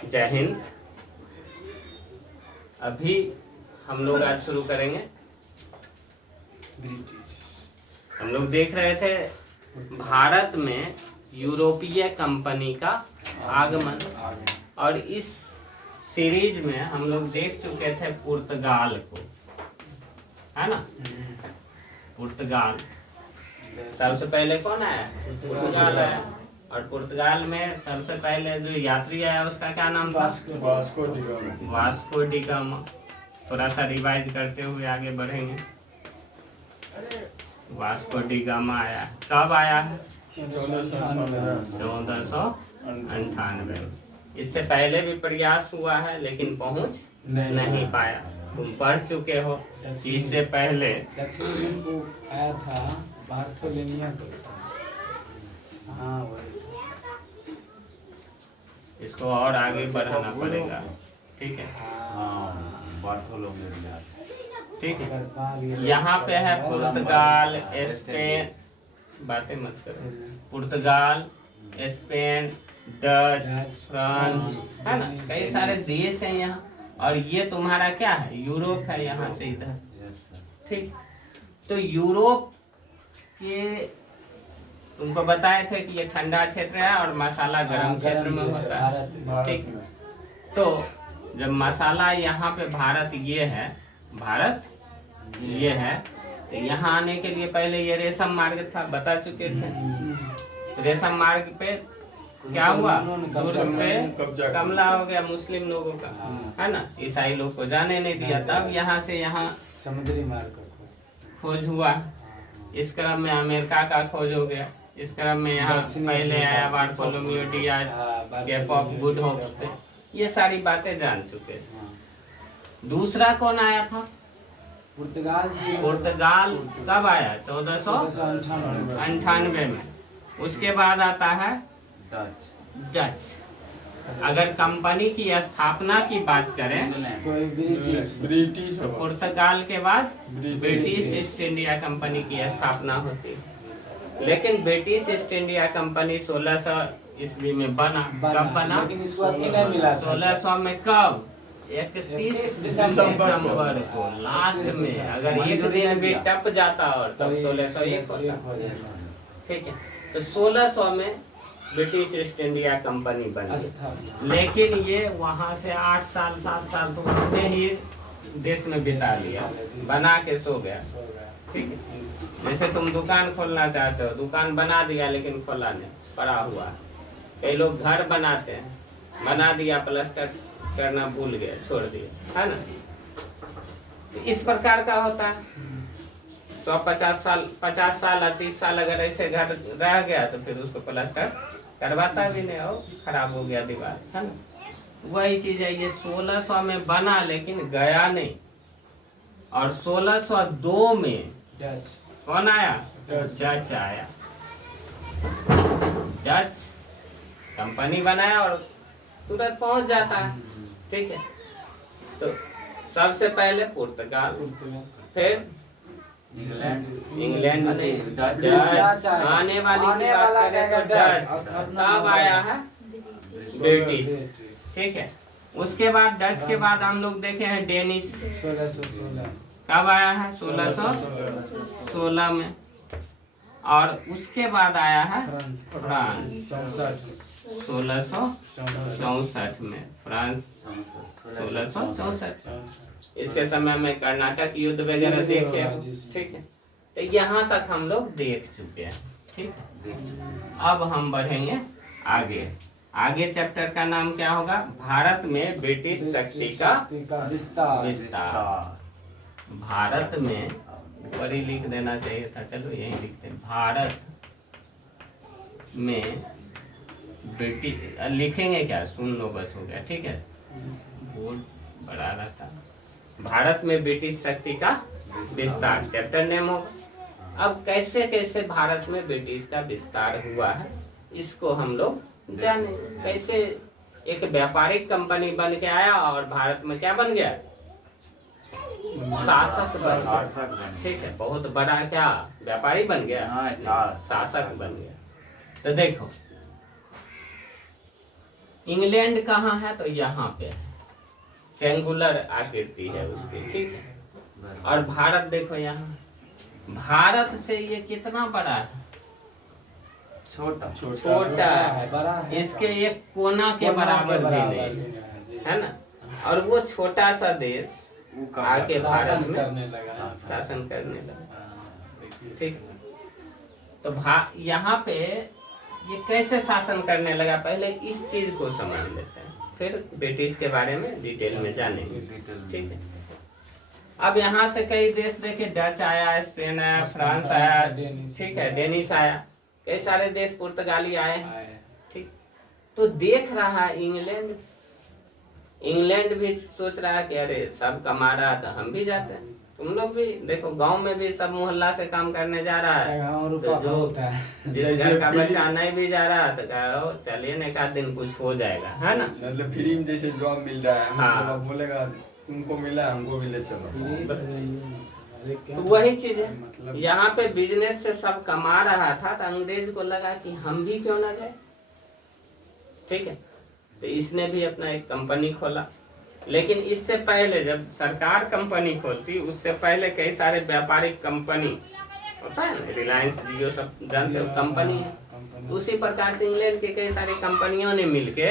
जय हिंद। अभी हम लोग आज शुरू करेंगे। हम लोग देख रहे थे भारत में यूरोपीय कंपनी का आगमन, और इस सीरीज में हम लोग देख चुके थे पुर्तगाल को, है ना। पुर्तगाल सबसे पहले कौन आया? पुर्तगाल आया। और पुर्तगाल में सबसे पहले जो यात्री आया उसका क्या नाम था? Vasco D gamma. थोड़ा सा रिवाइज करते हुए आगे बढ़ेंगे। वास्को डी गामा आया। कब आया है? 1498। इससे पहले भी प्रयास हुआ है लेकिन पहुंच नहीं पाया। तुम पढ़ चुके हो कि इससे पहले दक्षिण को आया था बार्थोलोमियो। हाँ, इसको और आगे बढ़ाना पड़ेगा। ठीक है, ठीक है। यहाँ पे है पुर्तगाल, स्पेन। बातें मत करो। पुर्तगाल, स्पेन, डच, फ्रांस, है ना। कई सारे देश हैं यहाँ। और ये तुम्हारा क्या है? यूरोप है, यहाँ से इधर। ठीक। तो यूरोप के तुमको बताए थे कि ये ठंडा क्षेत्र है और मसाला गर्म क्षेत्र में होता है। ठीक। तो जब मसाला यहाँ पे भारत ये है, भारत ये है, तो यहाँ आने के लिए पहले ये रेशम मार्ग था, बता चुके थे। रेशम मार्ग पे क्या हुआ? दूर पे कमला हो गया मुस्लिम लोगों का, है ना। ईसाई लोग को जाने नहीं दिया। तब यहाँ से यहाँ समुद्री मार्ग का खोज हुआ। इस क्रम में अमेरिका का खोज हो गया। इस क्रम में यहाँ पहले आया Bartolomeu Dias, Cape of Good Hope पे। ये सारी बातें जान चुके थे। दूसरा कौन आया था? पुर्तगाल। पुर्तगाल कब आया? 1498 में। उसके बाद आता है डच। अगर कंपनी की स्थापना की बात करें तो ब्रिटिश। तो पुर्तगाल के बाद ब्रिटिश ईस्ट इंडिया कंपनी की स्थापना होती है। लेकिन ब्रिटिश ईस्ट इंडिया कंपनी 1600 ईस्वी में बना। कब बना? लेकिन इसको अभी नहीं मिला था। 1600 में कब? 31 दिसंबर को लास्ट में। अगर एक दिन भी टप जाता और तब 1601 होता। ठीक है। तो 1600 में ब्रिटिश ईस्ट इंडिया कंपनी बनी। लेकिन ये वहां से 8 साल 7 साल तो अपने ही देश में बिता लिया, बना के सो गया। ठीक है। जैसे तुम दुकान खोलना चाहते हो, दुकान बना दिया लेकिन खोला नहीं, पड़ा हुआ। कई लोग घर बनाते हैं, बना दिया, प्लास्टर करना भूल गए, छोड़ दिया, है ना। तो इस प्रकार का होता है। 150 साल 50 साल या 30 साल अगर ऐसे घर रह गया तो फिर उसको प्लास्टर करवाता भी नहीं, हो खराब हो गया दीवार, है ना। वही चीज है, ये 1600 में बना लेकिन गया नहीं। और 1602 में डच कौन आया? डच आया। डच कंपनी बनाया और तुरंत पहुंच जाता है। ठीक है। तो सबसे पहले पुर्तगाल, फिर इंग्लैंड ने डच। आने वाली की बात करें तो डच। तब आया है ब्रिटिश। ठीक है। उसके बाद डच के बाद हम लोग देखे हैं डेनिश। 1616 कब आया है? 1616 में। और उसके बाद आया है फ्रांस 1664 में। फ्रांस 1664। इसके समय में कर्नाटक युद्ध वगैरह देखे। ठीक है। तो यहाँ तक हम लोग देख चुके हैं। ठीक है। अब हम बढ़ेंगे आगे। आगे चैप्टर का नाम क्या होगा? भारत में ब्रिटिश शक्ति का विस्तार। भारत में ऊपर ही लिख देना चाहिए था, चलो यही लिखते हैं। भारत में ब्रिटिश लिखेंगे क्या? सुन लो बस, हो गया। ठीक है। बोर्ड बड़ा रहा था। भारत में ब्रिटिश शक्ति का विस्तार चैप्टर नेम होगा। अब कैसे कैसे भारत में ब्रिटिश का विस्तार हुआ है इसको हम लोग जाने। कैसे एक व्यापारिक कंपनी बन के आया और भारत में क्या बन गया? शासक बन गया। ठीक है। बहुत बड़ा क्या व्यापारी बन गया? शासक बन गया। तो देखो इंग्लैंड कहाँ है? तो यहाँ पे है, ट्रेंगुलर आकृति है उसकी, ठीक है। और भारत देखो यहाँ, भारत से ये कितना बड़ा है? छोटा है, बड़ा है, इसके एक कोना के बराबर भी नहीं है ना। और वो छोटा सा देश आके भारत में शासन करने लगा, ठीक। तो यहाँ पे ये कैसे शासन करने लगा, पहले इस चीज को समझ लेते हैं, फिर ब्रिटिश के बारे में डिटेल में जानेंगे, ठीक है। अब यहाँ से कई देश देखे, डच आया, स्पेन आया, फ्रांस आया, ठीक है, डेनिश आया, कई सारे देश, पुर्तगाली आए, ठीक। तो देख रहा है इंग्लैंड भी सोच रहा है कि अरे सब कमा रहा तो हम भी जाते हैं, तुम लोग भी देखो, गांव में भी सब मोहल्ला से काम करने जा रहा है, तो जो जिस घर का बच्चा नहीं भी जा रहा तो कहो चलिए न, एक आध दिन कुछ हो जाएगा, है ना। मतलब फ्री में जैसे जॉब मिल रहा है, हाँ, बोलेगा तुमको मिला हमको भी ले चलो, तो वही चीज है। मतलब यहाँ पे बिजनेस से सब कमा रहा था, तो अंग्रेज को लगा कि हम भी क्यों ना जाए, ठीक है। तो इसने भी अपना एक कंपनी खोला, लेकिन इससे पहले जब सरकार कंपनी खोलती, उससे पहले कई सारे व्यापारिक कंपनी होता है ना, रिलायंस, जियो, सब जानते हो कंपनी है। उसी प्रकार से इंग्लैंड के कई सारी कंपनियों ने मिलके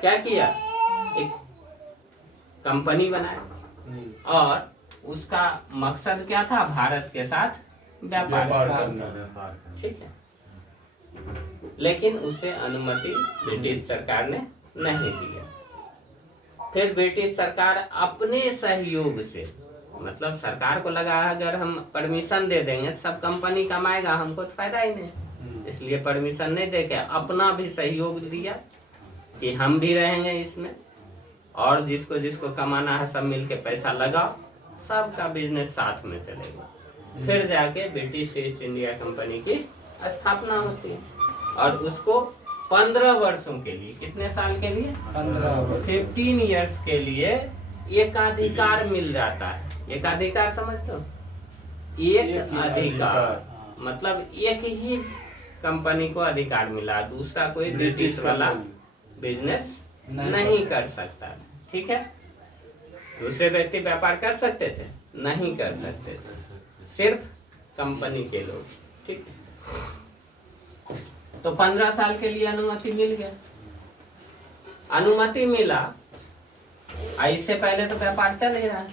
क्या किया, एक कंपनी बनाया, और उसका मकसद क्या था, भारत के साथ व्यापार करना, ठीक है। लेकिन उसे अनुमति ब्रिटिश सरकार ने नहीं दिया। फिर ब्रिटिश सरकार अपने सहयोग से, मतलब सरकार को लगा अगर हम परमिशन दे देंगे तो सब कंपनी कमाएगा, हमको तो फायदा ही नहीं, इसलिए परमिशन नहीं देके अपना भी सहयोग दिया कि हम भी रहेंगे इसमें, और जिसको जिसको कमाना है सब मिलके पैसा लगाओ, सबका बिजनेस साथ में चलेगा। फिर जाके ब्रिटिश ईस्ट इंडिया कंपनी की स्थापना होती है, और उसको 15 वर्षों के लिए, कितने साल के लिए, 15 ईयर्स के लिए एकाधिकार मिल जाता है। एकाधिकार समझते हो? एक अधिकार मतलब एक ही कंपनी को अधिकार मिला, दूसरा कोई ब्रिटिश वाला बिजनेस नहीं कर सकता, ठीक है। दूसरे व्यक्ति व्यापार कर सकते थे, नहीं कर सकते थे, सिर्फ कंपनी के लोग, ठीक है। तो 15 साल के लिए अनुमति मिल गया, अनुमति मिला, इससे पहले तो व्यापार चल ही रहा,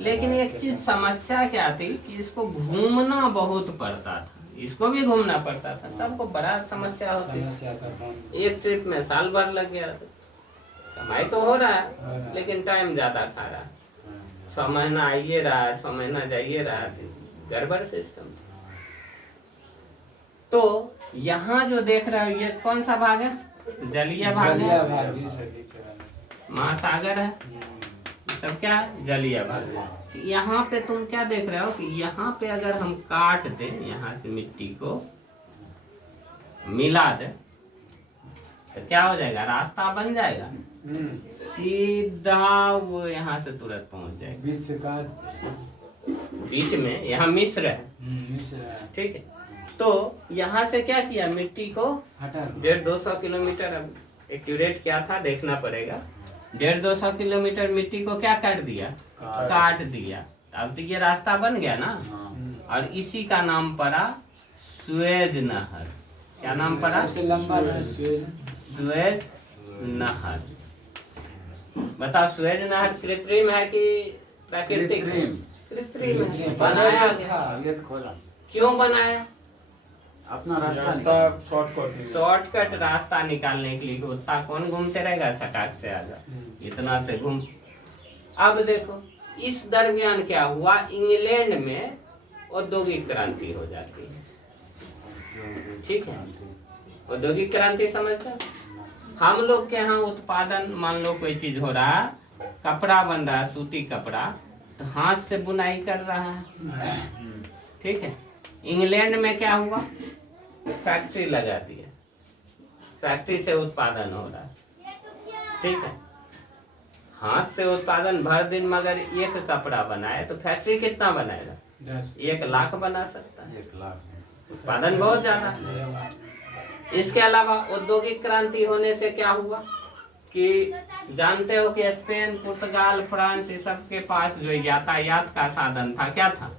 लेकिन एक चीज समस्या क्या थी कि इसको घूमना बहुत पड़ता था, इसको भी घूमना पड़ता था, सबको बड़ा समस्या होती। एक ट्रिप में साल भर लग गया, कमाई तो हो रहा है लेकिन टाइम ज्यादा खा रहा है, 6 महीना आइए रहा, 6 महीना जाइए रहा, गड़बड़ सिस्टम। तो यहाँ जो देख रहे हो ये कौन सा भाग है, जलीय भाग है, महासागर है, सब क्या है, जलीय भाग। यहाँ पे तुम क्या देख रहे हो कि यहाँ पे अगर हम काट दें, यहाँ से मिट्टी को मिला दे तो क्या हो जाएगा, रास्ता बन जाएगा, सीधा वो यहाँ से तुरंत पहुंच जाएगा। बीच में यहाँ मिस्र है, ठीक है। तो यहाँ से क्या किया, मिट्टी को 150-200 किलोमीटर, अब एक्यूरेट क्या था देखना पड़ेगा, 150-200 किलोमीटर मिट्टी को क्या काट दिया, काट दिया। अब तो ये रास्ता बन गया ना, और इसी का नाम पड़ा सुएज नहर। क्या नाम पड़ा, सुएज नहर। बताओ सुएज नहर कृत्रिम है कि प्राकृतिक? कृत्रिम है। बनाया था, क्यों बनाया, अपना रास्ता शॉर्टकट रास्ता निकालने के लिए। उतना कौन घूमते रहेगा, सटाक से आजा, इतना से घूम। अब देखो इस दरमियान क्या हुआ, इंग्लैंड में औद्योगिक क्रांति हो जाती है, ठीक है। औद्योगिक क्रांति समझते हो, हम लोग के यहाँ उत्पादन, मान लो कोई चीज हो रहा है, कपड़ा बन रहा है, सूती कपड़ा, तो हाथ से बुनाई कर रहा है, ठीक है। इंग्लैंड में क्या हुआ, फैक्ट्री लगा दी है, फैक्ट्री से उत्पादन हो रहा है, ठीक है। हाथ से उत्पादन भर दिन, मगर एक कपड़ा बनाए तो फैक्ट्री कितना बनाएगा, 10 1 लाख बना सकता है, 1 लाख उत्पादन बहुत ज्यादा। इसके अलावा औद्योगिक क्रांति होने से क्या हुआ कि जानते हो कि स्पेन, पुर्तगाल, फ्रांस, इस सब के पास जो यातायात का साधन था क्या था?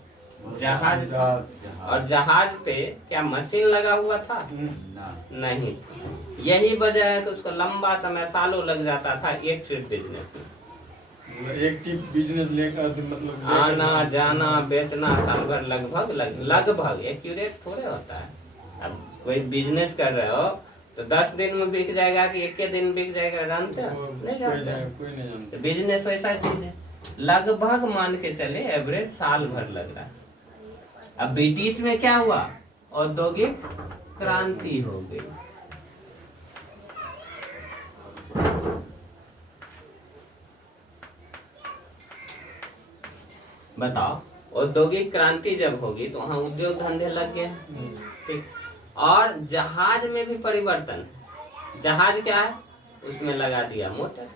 जहाज। और जहाज पे क्या मशीन लगा हुआ था? नहीं। यही वजह है कि उसको लंबा समय, सालों लग जाता था एक ट्रिप बिजनेस में। एक टिप बिजनेस लेकर मतलब आना जाना बेचना साल भर लगभग एक्यूरेट थोड़े होता है। अब कोई बिजनेस कर रहे हो तो 10 दिन में बिक जाएगा कि एक के दिन बिक जाएगा, जानते हो? नहीं जानते। कोई नहीं जानता। बिजनेस वैसा चीज है, लगभग मान के चले एवरेज साल भर लग रहा है। अब ब्रिटिश में क्या हुआ? औद्योगिक क्रांति हो गई। बताओ, औद्योगिक क्रांति जब होगी तो वहां उद्योग धंधे लग गए। ठीक। और जहाज में भी परिवर्तन। जहाज क्या है? उसमें लगा दिया मोटर,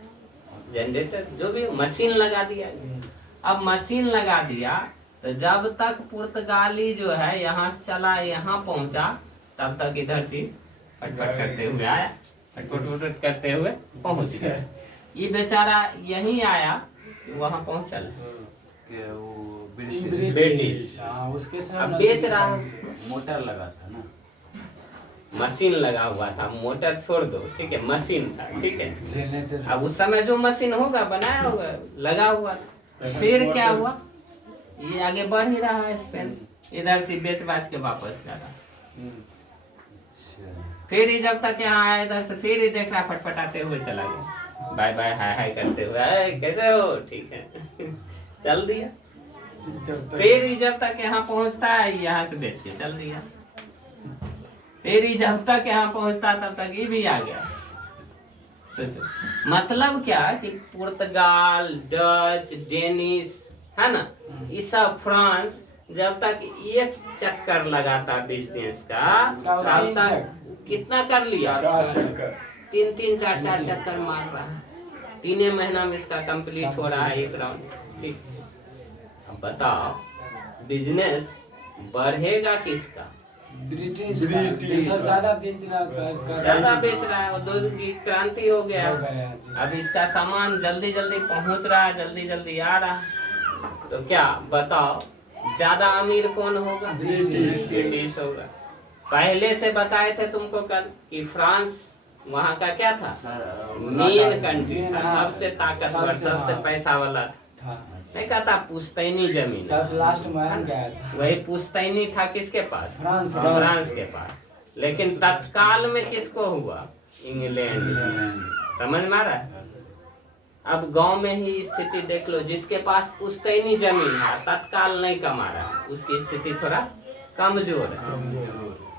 जनरेटर, जो भी मशीन लगा दिया। अब मशीन लगा दिया तो जब तक पुर्तगाली जो है यहाँ से चला यहाँ पहुंचा, तब तक इधर से फटफट करते हुए आया, फटफट करते हुए पहुंच गया। ये बेचारा यहीं आया, वहां पहुंचल ब्रिटिश। उसके अब बेच रहा है, मोटर लगा था ना, मशीन लगा हुआ था, मोटर छोड़ दो, ठीक है, मशीन था, ठीक है। जनरेटर। अब उस समय जो मशीन होगा बनाया होगा, लगा हुआ था। फिर क्या हुआ? ये आगे बढ़ ही रहा है स्पेन, इधर से बेच बाच के वापस जा रहा। फिर ही जब तक यहाँ आया इधर से, फिर ही देख रहा फटफटाते हुए चला गया, बाय बाय हाय हाय करते हुए, कैसे हो, ठीक है चल दिया। फिर ही जब तक यहाँ पहुँचता है, यहाँ से बेच के चल दिया। फिर ही जब तक यहाँ पहुँचता तब तक ये भी आ गया। सोचो, मतलब क्या कि पुर्तगाल, डच, डेनिश, है ना, ये सब फ्रांस, जब तक एक चक्कर लगाता बिजनेस का, तब तक कितना कर लिया? 3 4 चक्कर मार रहा है। 3 महीना में इसका कंप्लीट हो रहा है एक राउंड। ठीक। अब बताओ, बिजनेस बढ़ेगा किसका? ब्रिटिश ब्रिटिश ज्यादा बेच रहा ज्यादा बेच रहा है, औद्योगिक क्रांति हो गया। अब इसका सामान जल्दी जल्दी पहुंच रहा है, जल्दी जल्दी आ रहा है। तो क्या बताओ, ज्यादा अमीर कौन होगा? ब्रिटिश होगा। पहले से बताए थे तुमको कल कि फ्रांस वहाँ का क्या था? मेन कंट्री था, सबसे ताकतवर, सबसे पैसा वाला था। नहीं कहता पुश्तैनी जमीन, सब लास्ट में गया था। वही पुश्तैनी था किसके पास? फ्रांस के पास। लेकिन तत्काल में किसको हुआ? इंग्लैंड। समझ में आ रहा है? अब गांव में ही स्थिति देख लो, जिसके पास पुश्तैनी जमीन है तत्काल नहीं कमा रहा, उसकी स्थिति थोड़ा कमजोर है।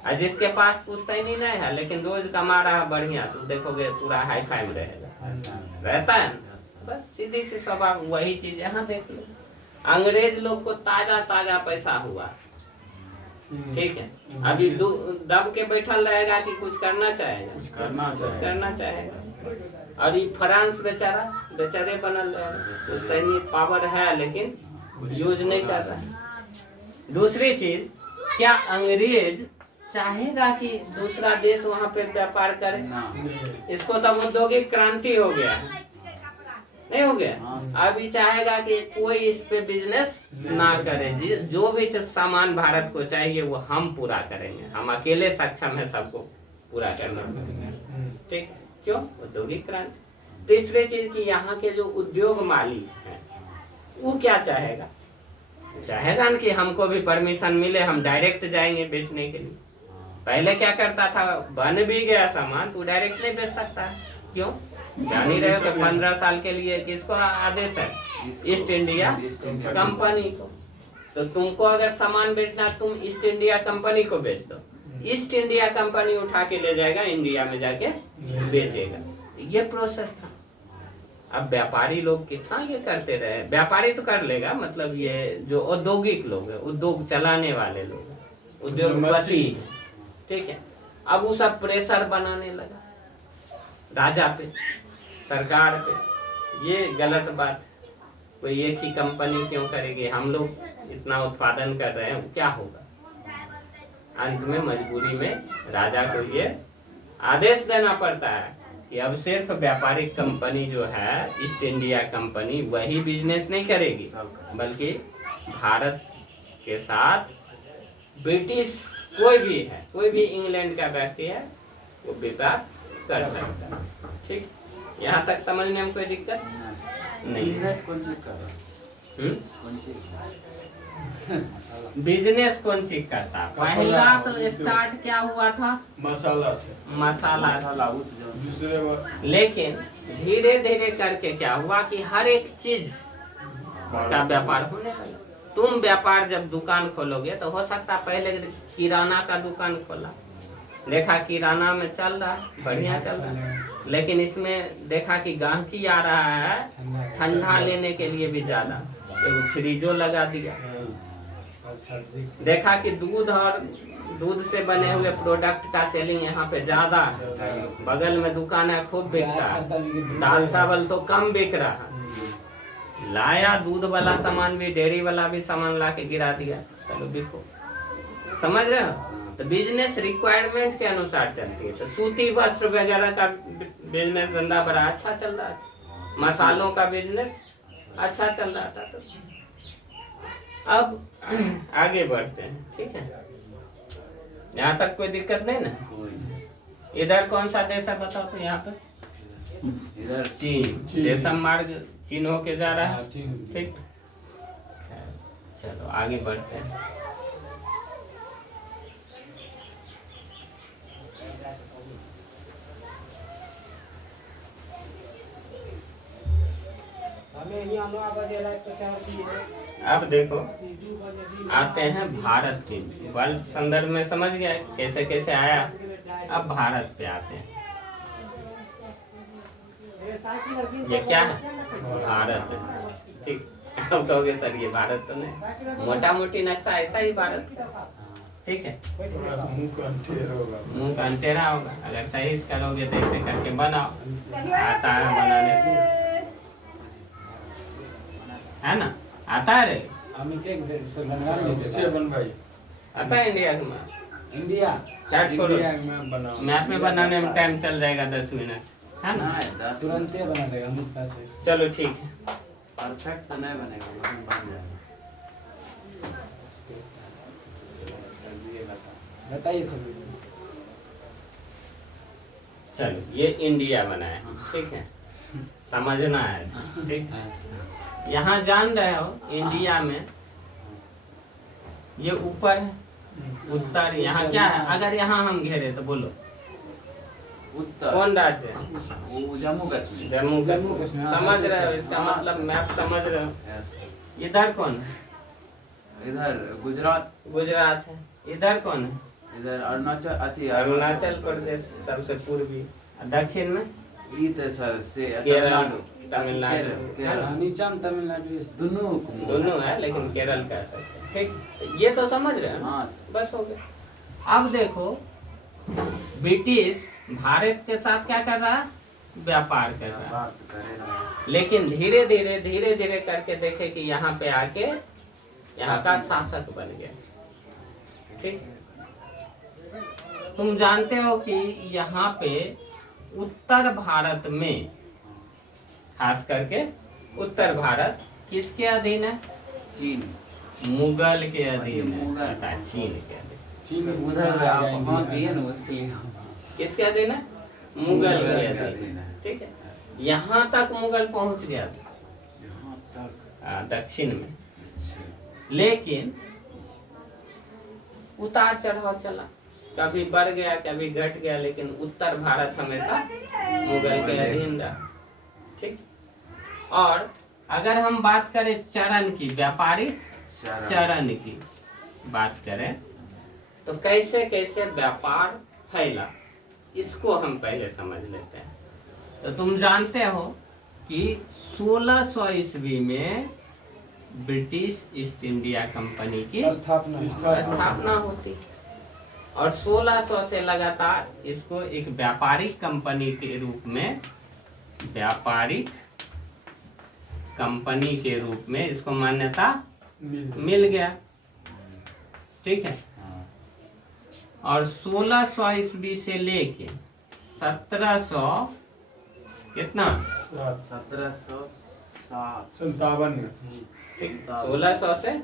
और जिसके पास पुश्तैनी नहीं है लेकिन रोज कमा रहा है बढ़िया, तो देखोगे पूरा हाई फाई में रहता है। बस सीधी सी स्वभाव वही चीज यहाँ देख लो। अंग्रेज लोग को ताजा ताजा पैसा हुआ, ठीक है, अभी दब के बैठल रहेगा कि कुछ करना चाहेगा? कुछ करना चाहेगा। और ये फ्रांस बेचारे बनल रहेगा, पुश्तैनी पावर है लेकिन यूज नहीं कर रहा है। दूसरी चीज, क्या अंग्रेज चाहेगा कि दूसरा देश वहाँ पे व्यापार करे? इसको तब औद्योगिक क्रांति हो गया, नहीं हो गया? अभी चाहेगा कि कोई इस पे बिजनेस ना करे, जो भी सामान भारत को चाहिए वो हम पूरा करेंगे, हम अकेले सक्षम है सबको पूरा करने में। ठीक, क्यों? औद्योगिक क्रांति। तीसरी चीज कि यहाँ के जो उद्योग मालिक हैं वो क्या चाहेगा? चाहेगा कि हमको भी परमिशन मिले, हम डायरेक्ट जाएंगे बेचने के लिए। पहले क्या करता था, बन भी गया सामान तो डायरेक्ट नहीं बेच सकता। क्यों? जान ही रहे हो कि 15 साल के लिए किसको आदेश है? ईस्ट इंडिया कंपनी को। तो तुमको अगर सामान बेचना, तुम ईस्ट इंडिया कंपनी को बेच दो, ईस्ट इंडिया कंपनी उठा के ले जाएगा, इंडिया में जाके बेचेगा। ये प्रोसेस था। अब व्यापारी लोग कितना ये करते रहे, व्यापारी तो कर लेगा, मतलब ये जो औद्योगिक लोग है, उद्योग चलाने वाले लोग, उद्योगपति, ठीक है, अब वो सब प्रेशर बनाने लगा राजा पे, सरकार पे। ये गलत बात, कोई एक ही कंपनी क्यों करेगी? हम लोग इतना उत्पादन कर रहे हैं, क्या होगा? अंत में मजबूरी में राजा को ये आदेश देना पड़ता है कि अब सिर्फ व्यापारिक कंपनी जो है ईस्ट इंडिया कंपनी वही बिजनेस नहीं करेगी, बल्कि भारत के साथ ब्रिटिश कोई भी है, कोई भी इंग्लैंड का व्यक्ति है वो व्यापार कर सकता है। ठीक, यहाँ तक समझने में कोई दिक्कत नहीं। बिजनेस कौन चीज कर रहा है? कौन चीज? बिजनेस कौन चीज करता है? पहला तो स्टार्ट क्या हुआ था? मसाला से। मसाला। दूसरे बार लेकिन धीरे धीरे करके क्या हुआ कि हर एक चीज का व्यापार होने लगा। तुम व्यापार जब दुकान खोलोगे तो हो सकता है पहले किराना का दुकान खोला, देखा किराना में चल रहा है, बढ़िया चल रहा है, लेकिन इसमें देखा कि गाहकी आ रहा है ठंडा लेने के लिए भी ज्यादा, तो फ्रीजो लगा दिया। देखा कि दूध और दूध से बने हुए प्रोडक्ट का सेलिंग यहाँ पे ज्यादा है, बगल में दुकान है खूब बिकता है, दाल चावल तो कम बिक रहा है, लाया दूध वाला सामान भी, डेयरी वाला भी सामान ला के गिरा दिया, चलो बिको। समझ रहे हो? तो बिजनेस रिक्वायरमेंट के अनुसार चलती है। तो सूती वस्त्र वगैरह का बिजनेस धंधा बड़ा अच्छा चल रहा था, मसालों का बिजनेस अच्छा चल रहा था। तो अब आगे बढ़ते हैं, ठीक है? यहाँ तक कोई दिक्कत नहीं ना? इधर कौन सा देश है बताओ तो? यहाँ पे इधर चीन, जैसा मार्ग चीन होके जा रहा है, ठीक। चलो आगे बढ़ते हैं। अब देखो आते हैं भारत के वर्ल्ड संदर्भ में, समझ गए कैसे कैसे आया। अब भारत पे आते हैं। ये क्या है? भारत, ठीक। अब कहोगे सर ये भारत तो नहीं, मोटा मोटी नक्शा ऐसा ही भारत, ठीक है? थोड़ा सा मुंह का अंधेरा होगा। मुंह का अंधेरा होगा, अगर सही से करोगे तो ऐसे करके बनाओ, आता है बनाने से, है ना? आता है रे? से बन भाई आता है इंडिया में? इंडिया यार छोड़ो, इंडिया में बनाओ। मैप में बनाने में टाइम चल जाएगा 10 मिनट, है ना? तुरंत ही बना देगा मुद्दा से। चलो ठीक है। परफेक्ट तो नहीं बनेगा, लेकिन बन जाएगा। बताइए सब इसे। चलो ये इंडिया बना है, ठीक है? समझना है, ठीक। यहाँ जान रहे हो इंडिया में ये ऊपर है, उत्तर, यहाँ क्या है? अगर यहाँ हम घेरे तो बोलो उत्तर कौन राज्य है? वो जम्मू कश्मीर। जम्मू जम्मू कश्मीर। कश्मीर, हाँ, समझ समझ रहे हो? रहे इसका हाँ, मतलब मैप समझ रहे हो? Yes. इधर कौन है? इधर गुजरात, गुजरात है। इधर कौन है? इधर अरुणाचल, अरुणाचल प्रदेश सबसे पूर्वी। दक्षिण में तो सर से केरल, तमिलनाडु। तमिलनाडु। नीचा में तमिलनाडु दोनों है, लेकिन केरल कह सकते हैं, ठीक। ये तो समझ रहे हैं ना? हाँ। बस हो गया। अब देखो ब्रिटिश भारत के साथ क्या कर रहा है? व्यापार कर रहा है। बात करेगा। लेकिन धीरे धीरे करके देखे कि यहाँ पे आके यहाँ का शासक बन गया, ठीक। तुम जानते हो कि यहाँ पे उत्तर भारत में, खास करके उत्तर भारत किसके अधीन है? चीन। मुगल के अधीन है। मुगल। पता है, चीन के अधीन। चीन उधर आप वहाँ दिए ना, इसलिए किसके अधीन है? मुगल के के अधीन अधीन है, है। ठीक है। यहाँ तक मुगल पहुँच गया था, यहाँ तक। दक्षिण में, लेकिन उतार चढ़ाव चला, कभी बढ़ गया कभी घट गया, लेकिन उत्तर भारत हमेशा मुगल के अधीन रहा, ठीक। और अगर हम बात करें चरण की, व्यापारिक चरण की बात करें, तो कैसे कैसे व्यापार फैला, इसको हम पहले समझ लेते हैं। तो तुम जानते हो कि 1600 ईस्वी में ब्रिटिश ईस्ट इंडिया कंपनी की स्थापना होती, और 1600 से लगातार इसको एक व्यापारिक कंपनी के रूप में, व्यापारिक कंपनी के रूप में इसको मान्यता मिल गया, ठीक है। और 1600 ईस्वी से लेके 1700 कितना 1707 57 में 1600 से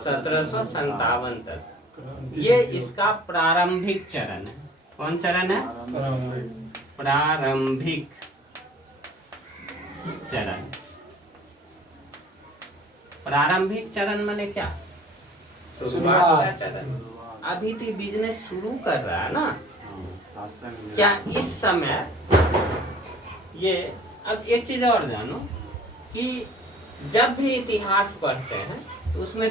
1757 तक क्रांति ये की इसका प्रारंभिक चरण है। कौन चरण है? प्रारंभिक प्रारंभिक चरण। प्रारंभिक चरण माने क्या? शुरुआत का चरण। अभी तो बिजनेस शुरू कर रहा है ना। शासन में क्या इस समय ये, अब एक चीज और जानो कि जब भी इतिहास पढ़ते हैं तो उसमें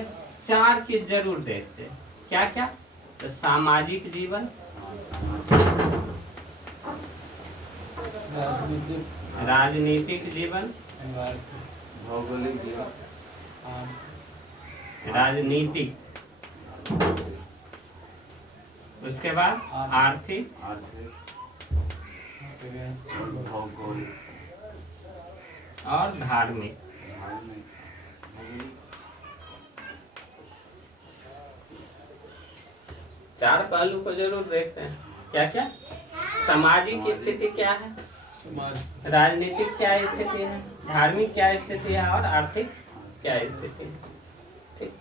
4 चीज जरूर देखते हैं। क्या क्या? तो सामाजिक जीवन, राजनीतिक, राजनीतिक जीवन, आर्थिक, भौगोलिक जीवन, राजनीतिक, उसके बाद आर्थिक आर्थिक, भौगोलिक, और धार्मिक। धार्मिक, भौगोलिक, 4 पहलू को जरूर देखते हैं। क्या क्या? सामाजिक स्थिति क्या है, समाज राजनीतिक क्या स्थिति है, धार्मिक क्या स्थिति है, और आर्थिक क्या स्थिति है। ठीक।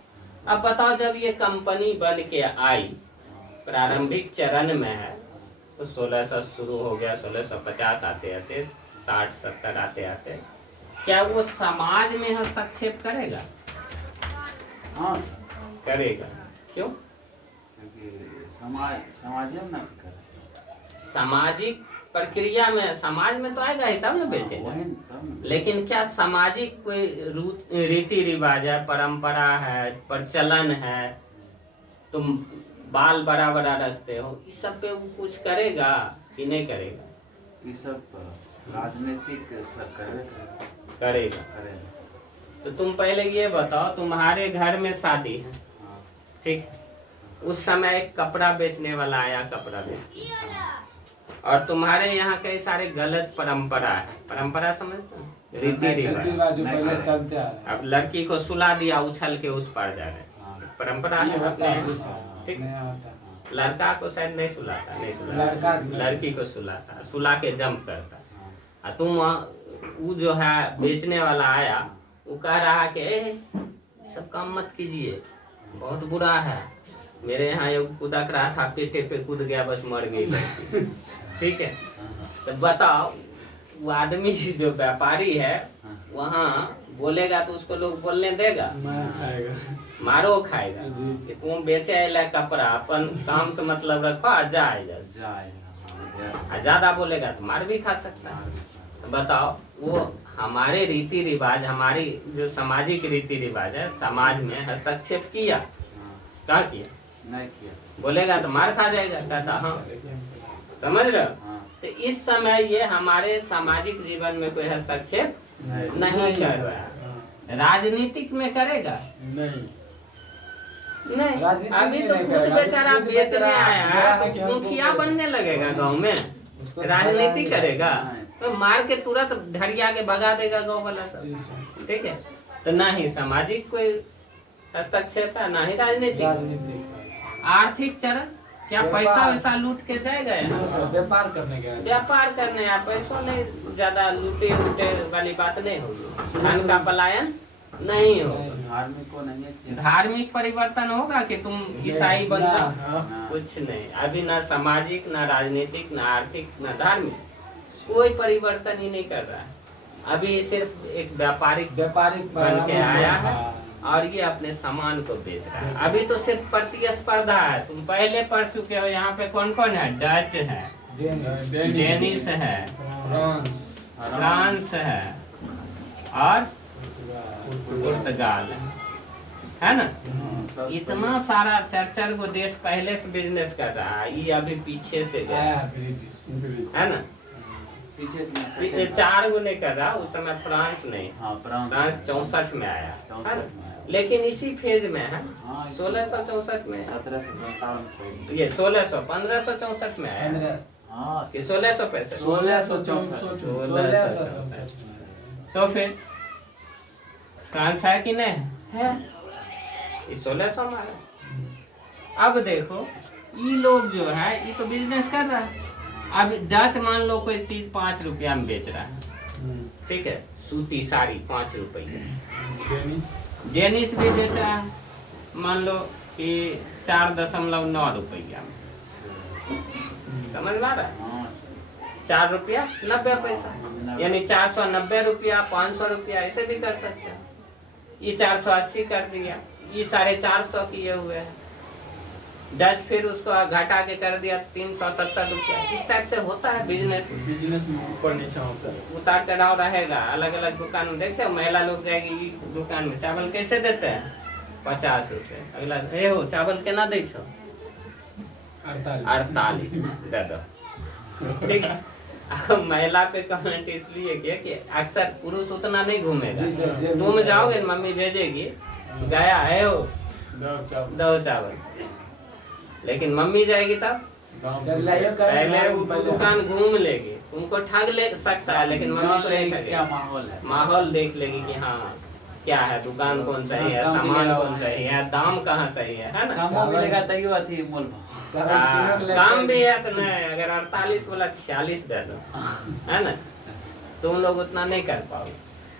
अब बताओ, जब ये कंपनी बन के आई, प्रारंभिक चरण में है, तो 1600 शुरू हो गया, 1650 आते आते 60-70 आते आते, क्या वो समाज में हस्तक्षेप करेगा? हाँ सर, करेगा। क्यों? क्योंकि समाज में ना कर सामाजिक प्रक्रिया में, समाज में तो आएगा ही तब ना बेचेगा। वही तब ना। लेकिन क्या सामाजिक कोई रीति रिवाज है, परंपरा है, प्रचलन है, तुम बाल बड़ा बड़ा रखते हो, इस सब पे वो कुछ करेगा कि नहीं करेगा? ये सब राजनीतिक सर करेगा। करेगा। तो तुम पहले ये बताओ, तुम्हारे घर में शादी है, हाँ, ठीक, उस समय एक कपड़ा बेचने वाला आया, कपड़ा बेचने, और तुम्हारे यहाँ कई सारे गलत परंपरा है। परंपरा समझते हो? रीति रिवाज। रिवाज जो पहले चलते आ रहे हैं। अब लड़की को सुला दिया, उछल के उस पार जा रहे, परंपरा ये है होता है अपने। जी सर, ठीक। नया होता है। लड़का को शायद नहीं सुलाता, लड़का लड़की को सुलाता, सुला के जंप करता। और तुम वो जो है बेचने वाला आया, वो कह रहा कि सब काम मत कीजिए, बहुत बुरा है। मेरे यहाँ एक कूदक रहा था, पेटे पे कूद गया, बस मर गई लड़की। ठीक है, तो बताओ, वो आदमी जो व्यापारी है वहाँ बोलेगा तो उसको लोग बोलने देगा? मार खाएगा। मारो खाएगा। जी, जी। कि तुम बेचे अला कपड़ा, अपन काम से मतलब रखो, आ जाएगा। ज्यादा बोलेगा तो मार भी खा सकता है। तो बताओ, वो हमारे रीति रिवाज, हमारी जो सामाजिक रीति रिवाज है, समाज में हस्तक्षेप किया? क्या किया? नहीं किया। बोलेगा तो मार खा जाएगा। कहता हाँ, समझ रहे हो? हाँ, तो इस समय ये हमारे सामाजिक जीवन में कोई हस्तक्षेप नहीं कर रहा है। राजनीतिक में करेगा? नहीं नहीं। राजनीतिक अभी में तो नहीं खुद करेगा। बेचारा खुद बेचने बेचारा आया बोला है, ना कि तो हमको मुखिया बनने लगेगा गांव में, उसको राजनीति करेगा नहीं। तो मार के तुरंत ढरिया के भगा देगा गांव वाला सब। जी सर। ठीक है, तो ना ही सामाजिक कोई हस्तक्षेप है, ना ही राजनीतिक। राजनीतिक आर्थिक चरण, क्या पैसा वैसा लूट के जाएगा यहाँ? सर, व्यापार करने गया। व्यापार करने या पैसों नहीं, ज्यादा लूटे लूटे वाली बात नहीं होगी, धन का पलायन नहीं होगा। धार्मिक को नहीं किया। धार्मिक परिवर्तन होगा कि तुम ईसाई बन जाओ? हाँ कुछ नहीं। अभी ना सामाजिक, ना राजनीतिक, ना आर्थिक, ना धार्मिक, कोई परिवर्तन ही नहीं कर रहा है। अभी सिर्फ एक व्यापारिक व्यापारिक बन के आया है हाँ। और ये अपने सामान को बेच रहा है। अभी तो सिर्फ प्रतिस्पर्धा है। तुम पहले पढ़ चुके हो, यहाँ पे कौन कौन है? डच है, डेनिश है, फ्रांस है, और पुर्तगाल है ना। इतना सारा 4 गो देश पहले से बिजनेस कर रहा है, ये अभी पीछे से गया आया ब्रिटिश। है ना। पीछे से ये 4 गो नहीं कर रहा, उस समय फ्रांस नहीं, हाँ, फ्रांस 64 में आया, 64 में आया। लेकिन इसी फेज में है, हाँ, 1664 में है। 1757 ये 1564 में आया, 15 हाँ, कि 1665? 1664 तो फिर फ्रांस है कि नहीं है? ये 1600 में आया। अब देखो, ये लोग जो है, ये तो बिजनेस कर रहा है, अब डच मान लो कोई चीज 5 रुपया में बेच रहा है, ठीक है, सूती साड़ी 5 रुपये, डेनिस डेनिस भी बेच रहा है मान लो कि 4.9 रुपया में, समझ में आ रहा है? हाँ 4 रुपया 90 पैसा, यानी 490 रुपया, 500 रुपया ऐसे भी कर सकते हैं। ये 480 कर दिया, ये 450 किए हुए हैं। डच फिर उसको घटा के कर दिया 370 रुपया। इस टाइप से होता है बिजनेस। बिजनेस में ऊपर नीचे होता है। उतार चढ़ाव रहेगा। अलग अलग दुकान में देखते हो, महिला लोग जाएगी दुकान में, चावल कैसे देते हैं 50 रुपये, अगला ए हो चावल केना दे छो 48 दे दो, ठीक है। अब महिला पे कमेंट इसलिए किया कि अक्सर पुरुष उतना नहीं घूमेगा। तुम जाओगे मम्मी भेजेगी गया है हो दो चावल, लेकिन मम्मी जाएगी तब पहले वो दुकान घूम लेगी, तुमको ठग ले सकता है लेकिन मम्मी को नहीं ठगेगा। क्या माहौल है, माहौल देख लेगी कि हाँ क्या है, दुकान कौन सही है, सामान कौन सही है, दाम कहाँ सही है ना। काम मिलेगा तैयो अथी मोल भाव। काम भी है तो नहीं, अगर 48 बोला 46 दे दो, है ना, तुम लोग उतना नहीं कर पाओगे।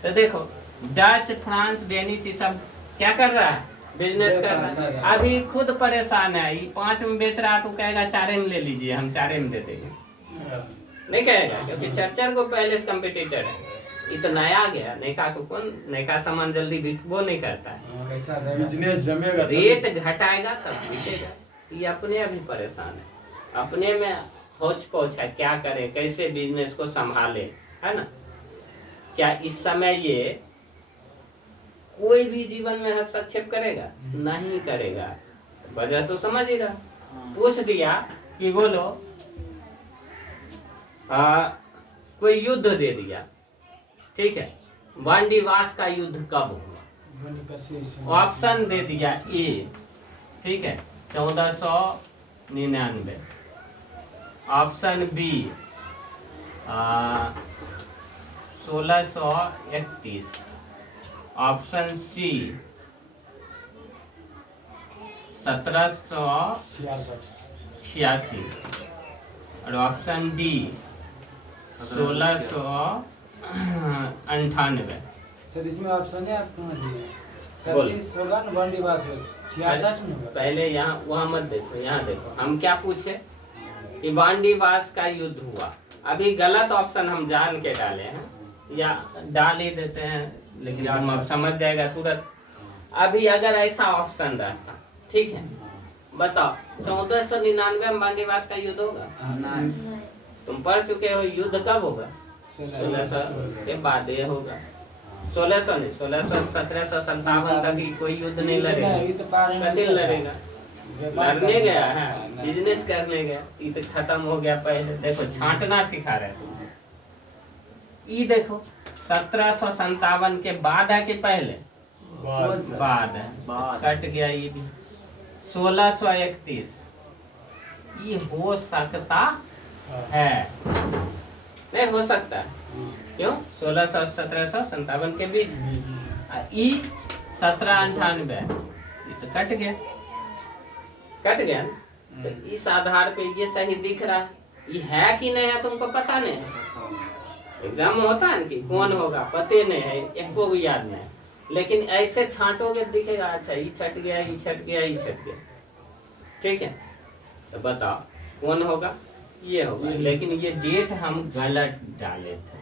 तो देखो डच, फ्रांस, डेनिश ये सब क्या कर रहा है, बिजनेस कर रहा है। अभी खुद परेशान है, ये 5 में बेच रहा है तो कहेगा 4 में ले लीजिए, हम 4 में दे देंगे, नहीं कहेगा, क्योंकि 4 को पहले से कम्पिटिटर है। ये तो नया गया, नयका को कौन, नयका सामान जल्दी बिकबो नहीं करता है, बिजनेस जमेगा, रेट घटाएगा तब बिकेगा। ये अपने अभी परेशान है, अपने में होच पोच है, क्या करे, कैसे बिजनेस को संभाले, है ना। क्या इस समय ये कोई भी जीवन में हस्तक्षेप करेगा? नहीं करेगा। वजह तो समझ ही रहा, पूछ दिया कि बोलो कोई युद्ध दे दिया, ठीक है, वांडीवास का युद्ध कब हुआ? ऑप्शन दे दिया ए, ठीक है, 1499, ऑप्शन बी 1631, ऑप्शन सी 1786 और ऑप्शन डी 1698। सर इसमें ऑप्शन है, आप कहाँ दिए? 25 होगा ना, वांडीवास 66 में होगा। पहले यहाँ वहाँ मत देखो, यहाँ देखो हम क्या पूछे कि वांडीवास का युद्ध हुआ। अभी गलत ऑप्शन हम जान के डाले हैं या डाल ही देते हैं, लेकिन हम अब समझ जाएगा तुरंत। अभी अगर ऐसा ऑप्शन रहता, ठीक है, बताओ 1499 में वांडीवास का युद्ध होगा? तुम पढ़ चुके हो, युद्ध कब होगा? 1600 के बाद ये होगा। 1600 नहीं, 1757 तक ही कोई युद्ध नहीं लड़ेगा। कथी लड़ेगा? लड़ने गया है, बिजनेस करने गया, ये तो खत्म हो गया। पहले देखो छांटना सिखा रहे तुम। ये देखो 1757 के बाद है कि पहले? बाद है, कट गया ये भी। 1631 ये हो सकता है, नहीं हो सकता है, क्यों? 1600-1757 के बीच। ई 1798 ये तो कट गया, कट गया ना। तो इस आधार पे ये सही दिख रहा है। ये है कि नहीं है तुमको पता नहीं है। एग्जाम में होता है ना कि कौन होगा, पते नहीं है, एक को भी याद नहीं, लेकिन ऐसे छांटोगे दिखेगा, अच्छा ये छट गया, ये छट गया, ये छट गया, ठीक है। तो बताओ कौन होगा? ये होगा, लेकिन ये डेट हम गलत डाले थे,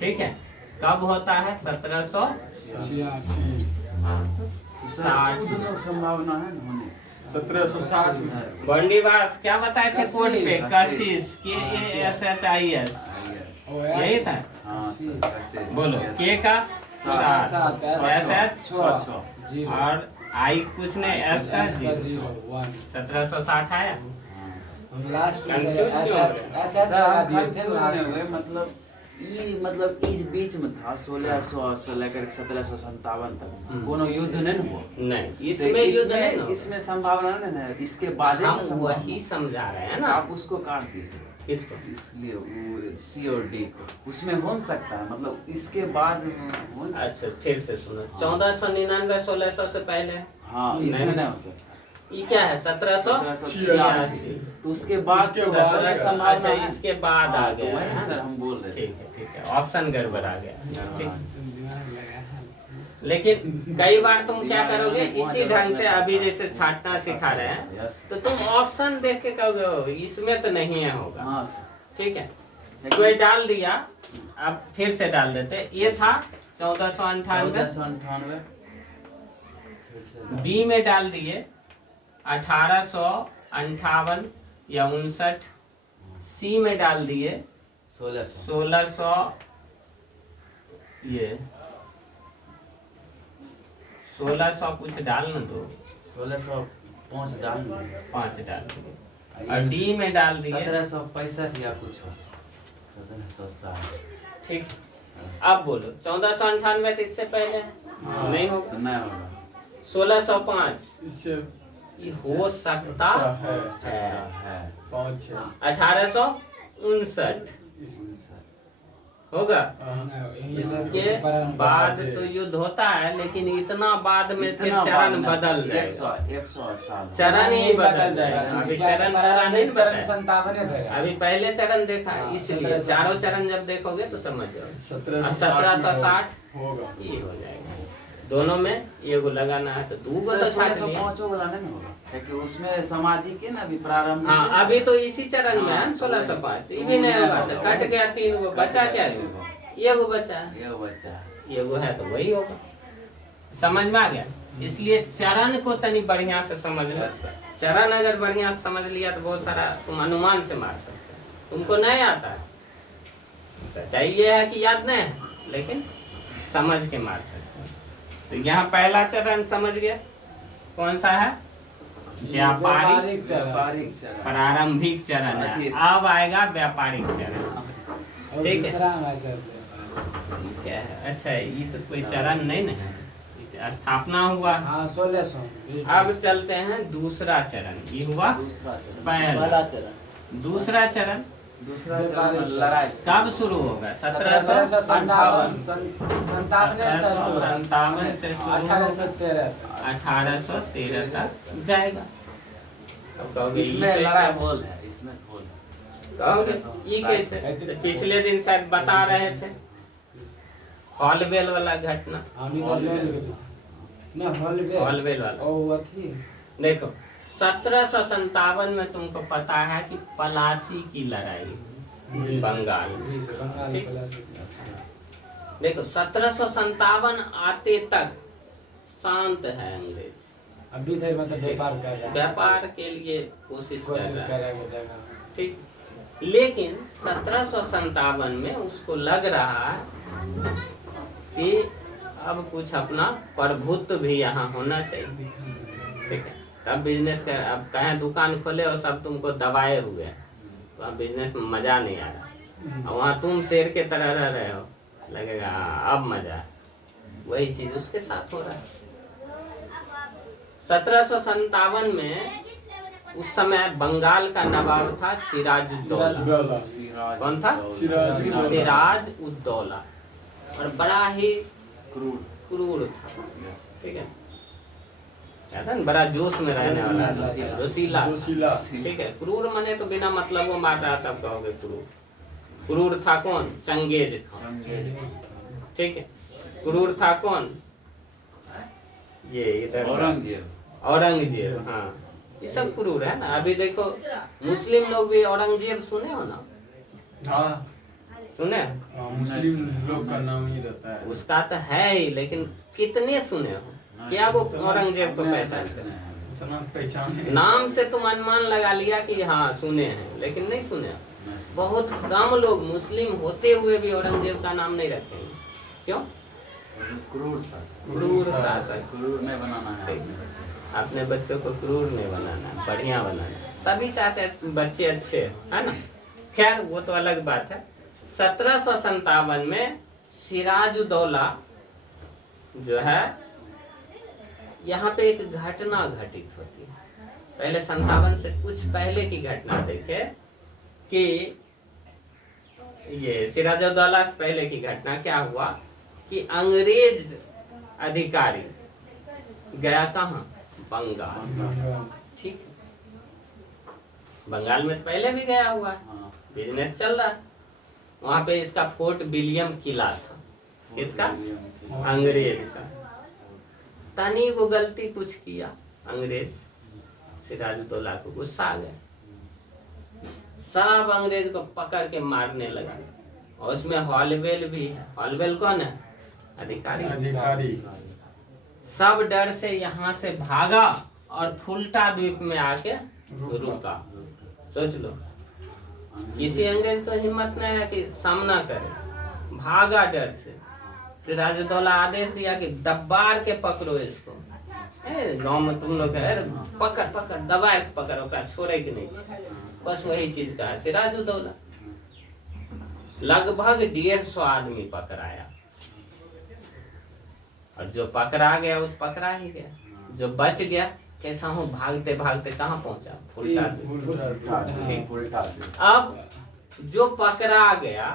ठीक है। कब होता है? 1786। संभावना है ना होने। 1760 में वांडीवास क्या बताए थे कोड पे? कशिश, KASHIS, यही था। बोलो के का 7, SH और आई कुछ नहीं, S का 0। 1760 आया। मतलब ये मतलब इस बीच में था 1600 से लेकर 1757 तक कोनो युद्ध नहीं हुआ। नहीं, तो इसमें युद्ध नहीं ना। इसमें संभावना नहीं है, इसके बाद हम वही समझा रहे हैं ना। आप उसको काट दीजिए, किसको? इसलिए वो सी और डी को उसमें हो सकता है, मतलब इसके बाद हो। अच्छा फिर से सुनो, 1499 1600 से पहले। हाँ इसमें नहीं हो सकता। ये क्या है? 1786। तो उसके बाद उसके बाद सत्रह का। सौ- अच्छा इसके बाद आ हाँ, तो गया वही है सर ना? हम बोल रहे थे। ठीक है ऑप्शन गड़बड़ आ गया ठीक। दिमाग लगा है। लेकिन कई बार तुम क्या दिमाग करोगे में वहाँ इसी ढंग से जरूरत अभी है। जैसे छाटना सिखा रहे हैं यस। तो तुम ऑप्शन देख के कहोगे "ओ, इसमें तो नहीं है होगा हाँ सर। ठीक है कोई डाल दिया अब फिर से डाल देते ये था 1498 1498 बी में डाल दिए 1858 या 59 सी में डाल दिए 1600 1600 ये 1600 कुछ डाल न दो 1605 डाल दिए। 5 डाल दिए और डी में डाल दिए 1765 या कुछ हो 1760 ठीक अब बोलो 1498 तो इससे पहले है? हाँ। नहीं होगा तो नहीं होगा 1605 इससे ये हो सकता है है 5 6 1859 होगा इसके बाद तो युद्ध होता है लेकिन इतना बाद में फिर चरण बदल जाएगा 100 साल चरण ही बदल जाएगा अभी चरण पूरा नहीं चरण बताया। 57 है अभी पहले चरण देखा हाँ, इसलिए 1760 चारों चरण जब देखोगे तो समझ जाओगे 1760 होगा ये हो जाएगा दोनों में एगो लगाना है तो दू गो तो छाट लिया 1605 वाला नहीं होगा क्योंकि उसमें सामाजिक है ना अभी प्रारंभ हाँ अभी तो इसी चरण में है 1605 ये भी नहीं होगा तो कट गया 3 गो बचा क्या एगो बचा है ये बच्चा एगो है तो वही होगा समझ में आ गया इसलिए चरण को तनी बढ़िया से समझ लो चरण अगर बढ़िया से समझ लिया तो बहुत सारा तुम अनुमान से मार सकते हो तुमको नहीं आता है सच्चाई ये है कि याद नहीं है लेकिन समझ के मार सकते हो तो यहाँ पहला चरण समझ गया कौन सा है व्यापारिक व्यापारिक चरण प्रारंभिक चरण है अब आएगा व्यापारिक चरण और ठीक है। दूसरा हमारे साथ क्या है अच्छा ये तो कोई चरण नहीं ना है ये स्थापना हुआ हाँ 1600 अब चलते हैं दूसरा चरण ये हुआ दूसरा चरण पहला दूसरा चरण दूसरा चरण में लड़ाई कब शुरू होगा 1757 1757 से शुरू 1813 1813 तक जाएगा अब कहोगे इसमें ये लड़ाई कैसे? बोल है इसमें बोल है कहोगे ये कैसे पिछले दिन शायद बता रहे थे हॉलवेल वाला घटना हम इधर ले लेके ना हॉलवे हॉलवेल वाला ओ थी देखो 1757 में तुमको पता है कि पलासी की लड़ाई बंगाल में। जी सर बंगाल ठीक। क्लासिक देखो 1757 आते तक शांत है अंग्रेज अभी इधर मतलब व्यापार कर रहा है व्यापार के लिए कोशिश कर कोशिश रहा कर है रहा है वो जगह ठीक लेकिन 1757 में उसको लग रहा है कि अब कुछ अपना प्रभुत्व भी यहाँ होना चाहिए ठीक है तब बिजनेस कर अब कहें दुकान खोले और सब तुमको दबाए हुए हैं तो अब बिजनेस में मजा नहीं आ रहा और वहाँ तुम शेर के तरह रह रहे हो लगेगा हाँ, अब मजा है वही चीज उसके साथ हो रहा है 1757 में उस समय बंगाल का नवाब था सिराजुद्दौला कौन था सिराजुद्दौला और बड़ा ही क्रूर था ठीक है क्या था ना बड़ा जोश में रहने वाला था जोशीला ठीक है क्रूर मने तो बिना मतलब वो मार रहा तब कहोगे क्रूर था कौन चंगेज खान ठीक है क्रूर था कौन ये इधर औरंगजेब हाँ ये सब क्रूर है ना अभी देखो मुस्लिम लोग भी औरंगजेब सुने हो ना हाँ सुने मुस्लिम लोग का नाम ही रहता है उसका तो है ही लेकिन कितने सुने हो क्या वो औरंगजेब को पहचानते हैं इतना पहचान है नाम से तुम अनुमान लगा लिया कि हाँ सुने हैं लेकिन नहीं सुने हो। बहुत कम लोग मुस्लिम होते हुए भी औरंगजेब का नाम नहीं रखेंगे क्यों क्रूर शासक क्रूर में बनाना है ठीक। अपने बच्चों को क्रूर नहीं बनाना है, बढ़िया बनाना है। सभी चाहते हैं बच्चे अच्छे है ना खैर वो तो अलग बात है 1757 में सिराजुद्दौला जो है यहाँ पे एक घटना घटित होती है पहले 57 से कुछ पहले की घटना देखे कि ये सिराजुद्दौला से पहले की घटना क्या हुआ कि अंग्रेज अधिकारी गया कहाँ बंगाल ठीक बंगाल में तो पहले भी गया हुआ, हाँ। बिजनेस चल रहा। वहाँ पे इसका फोर्ट विलियम किला था, इसका अंग्रेज का। तनी वो गलती कुछ किया अंग्रेज, सिराजुद्दौला को गुस्सा आ गया, सब अंग्रेज को पकड़ के मारने लगा। और उसमें हॉलवेल भी है। हॉलवेल कौन है? अधिकारी। सब डर से यहाँ से भागा और फुल्टा द्वीप में आके रुका। सोच लो, किसी अंग्रेज को हिम्मत नहीं है कि सामना करे, भागा डर से। सिराजुद्दौला आदेश दिया कि दबाड़ के पकड़ो इसको। गांव में तुम लोग है, पकड़ पकड़ दबाड़ के पकड़ो, छोड़े के नहीं। बस वही चीज का है सिराजुद्दौला। लगभग 150 आदमी पकड़ाया, और जो पकड़ा गया वो पकड़ा ही गया। जो बच गया कैसा हूँ भागते भागते कहाँ पहुंचा? फुल्टा। अब जो पकड़ा गया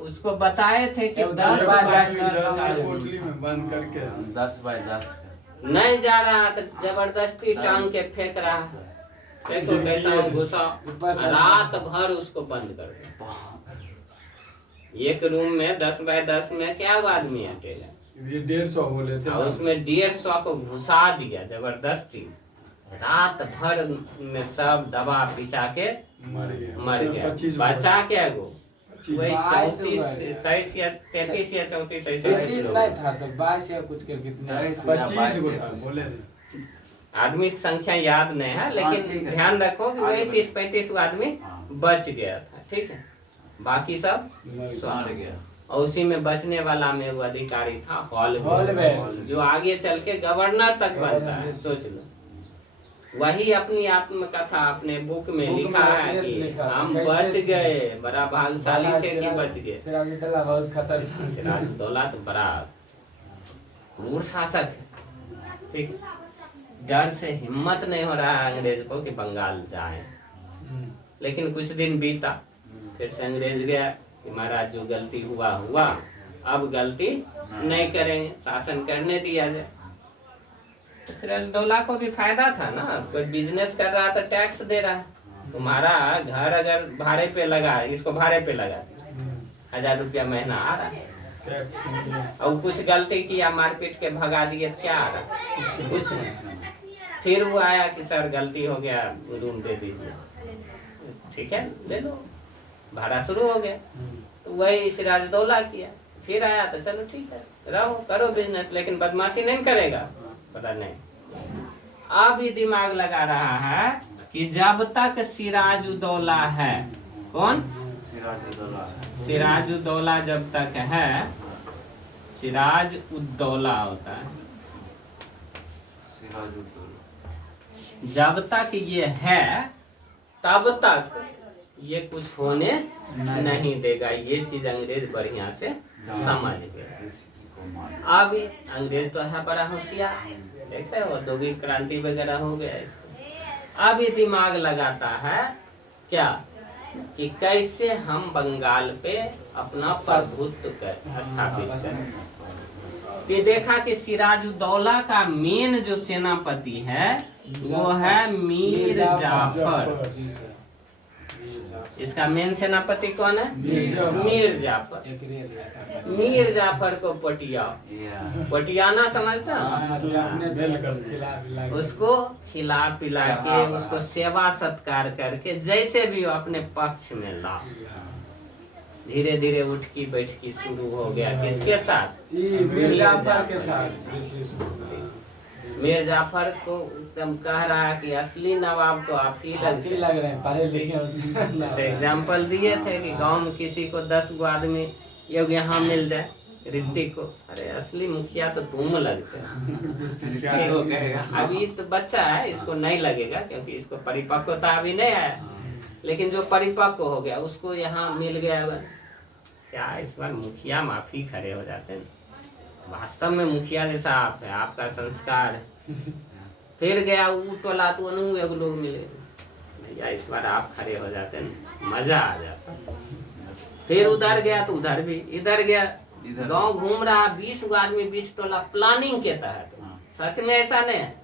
उसको बताए थे कि 10 बाय 10 कोठली में बंद करके 10 बाय 10 नहीं जा रहा, तो जबरदस्ती टांग के फेंक रहा। देखो कैसा घुसा, रात भर उसको बंद कर दिया। एक रूम में 10 बाय 10 में क्या आदमी अकेला, ये 150 बोले थे, उसमें 150 को घुसा दिया जबरदस्ती। रात भर में सब दवा पिचा के मर गया। बचा क्या गो? वही 34, 23 या 33 या 34 ऐसे 33 नहीं था सर, 22 या कुछ के कितने 25 बोले थे। आदमी की संख्या याद नहीं है, लेकिन ध्यान रखो कि वही 30-35 आदमी बच गया था। ठीक है, बाकी सब मर गया। और उसी में बचने वाला में वो अधिकारी था हॉलवेल, जो आगे चल के गवर्नर तक बनता है। सोच लो, वही अपनी आत्मकथा अपने बुक में लिखा है कि हम बच गए, बड़ा भाग्यशाली थे कि बच गए। सिराजुद्दौला बहुत खतरनाक, सिराजुद्दौला तो बड़ा क्रूर शासक है। ठीक, डर से हिम्मत नहीं हो रहा है अंग्रेज को कि बंगाल जाए। लेकिन कुछ दिन बीता, फिर से अंग्रेज गया कि महाराज जो गलती हुआ, अब गलती नहीं करेंगे, शासन करने दिया जाए। सिराजुद्दौला को भी फायदा था ना, कोई बिजनेस कर रहा था, टैक्स दे रहा है। तुम्हारा घर अगर भाड़े पे लगा, इसको भाड़े पे लगा 1000 रुपया महीना आ रहा है, और कुछ गलती किया, मारपीट के भगा दिए तो क्या आ रहा? कुछ नहीं। फिर वो आया कि सर गलती हो गया, रूम दे दीजिए। ठीक है, ले लो, भाड़ा शुरू हो गया। तो वही सिराजुद्दौला किया। फिर आया तो चलो ठीक है, रहो करो बिजनेस, लेकिन बदमाशी नहीं करेगा। पता नहीं, अब ही दिमाग लगा रहा है कि जब तक सिराजुद्दौला है, कौन? सिराजुद्दौला जब तक है, सिराजुद्दौला होता है, जब तक ये है तब तक ये कुछ होने नहीं देगा। ये चीज अंग्रेज बढ़िया से समझ गए। अब अंग्रेज तो है बड़ा होशियार, देखे औद्योगिक क्रांति वगैरह हो गया इसको। अब ये दिमाग लगाता है क्या कि कैसे हम बंगाल पे अपना प्रभुत्व स्थापित करें। ये देखा कि सिराजुद्दौला का मेन जो सेनापति है वो है मीर जाफर। इसका मेन सेनापति कौन है? मीर जाफर। मीर जाफर को पटियाना समझता, उसको खिला पिला के, उसको सेवा सत्कार करके जैसे भी अपने पक्ष में ला। धीरे धीरे उठकी बैठकी शुरू हो गया। किसके साथ? मीर जाफर के साथ। मीर जाफर को एकदम कह रहा है कि असली नवाब तो आप ही लग रहे हैं, पढ़े लिखे। एग्जाम्पल दिए थे कि गांव में किसी को 10 गो आदमी यहाँ मिल जाए ऋतिक को, अरे असली मुखिया तो तुम लगते हैं। अभी तो बच्चा है, इसको नहीं लगेगा क्योंकि इसको परिपक्वता अभी नहीं आया, लेकिन जो परिपक्व हो गया उसको यहाँ मिल गया। क्या इस बार मुखिया माफी खड़े हो जाते हैं। वास्तव में मुखिया जैसा आप है, आपका संस्कार है। फिर गया वो टोला तो एगो लोग मिले, भैया इस बार आप खड़े हो जाते हैं, मजा आ जाता। फिर उधर गया तो उधर भी, इधर गया, गांव घूम रहा, 20 आदमी 20 टोला प्लानिंग के तहत। सच में ऐसा नहीं है,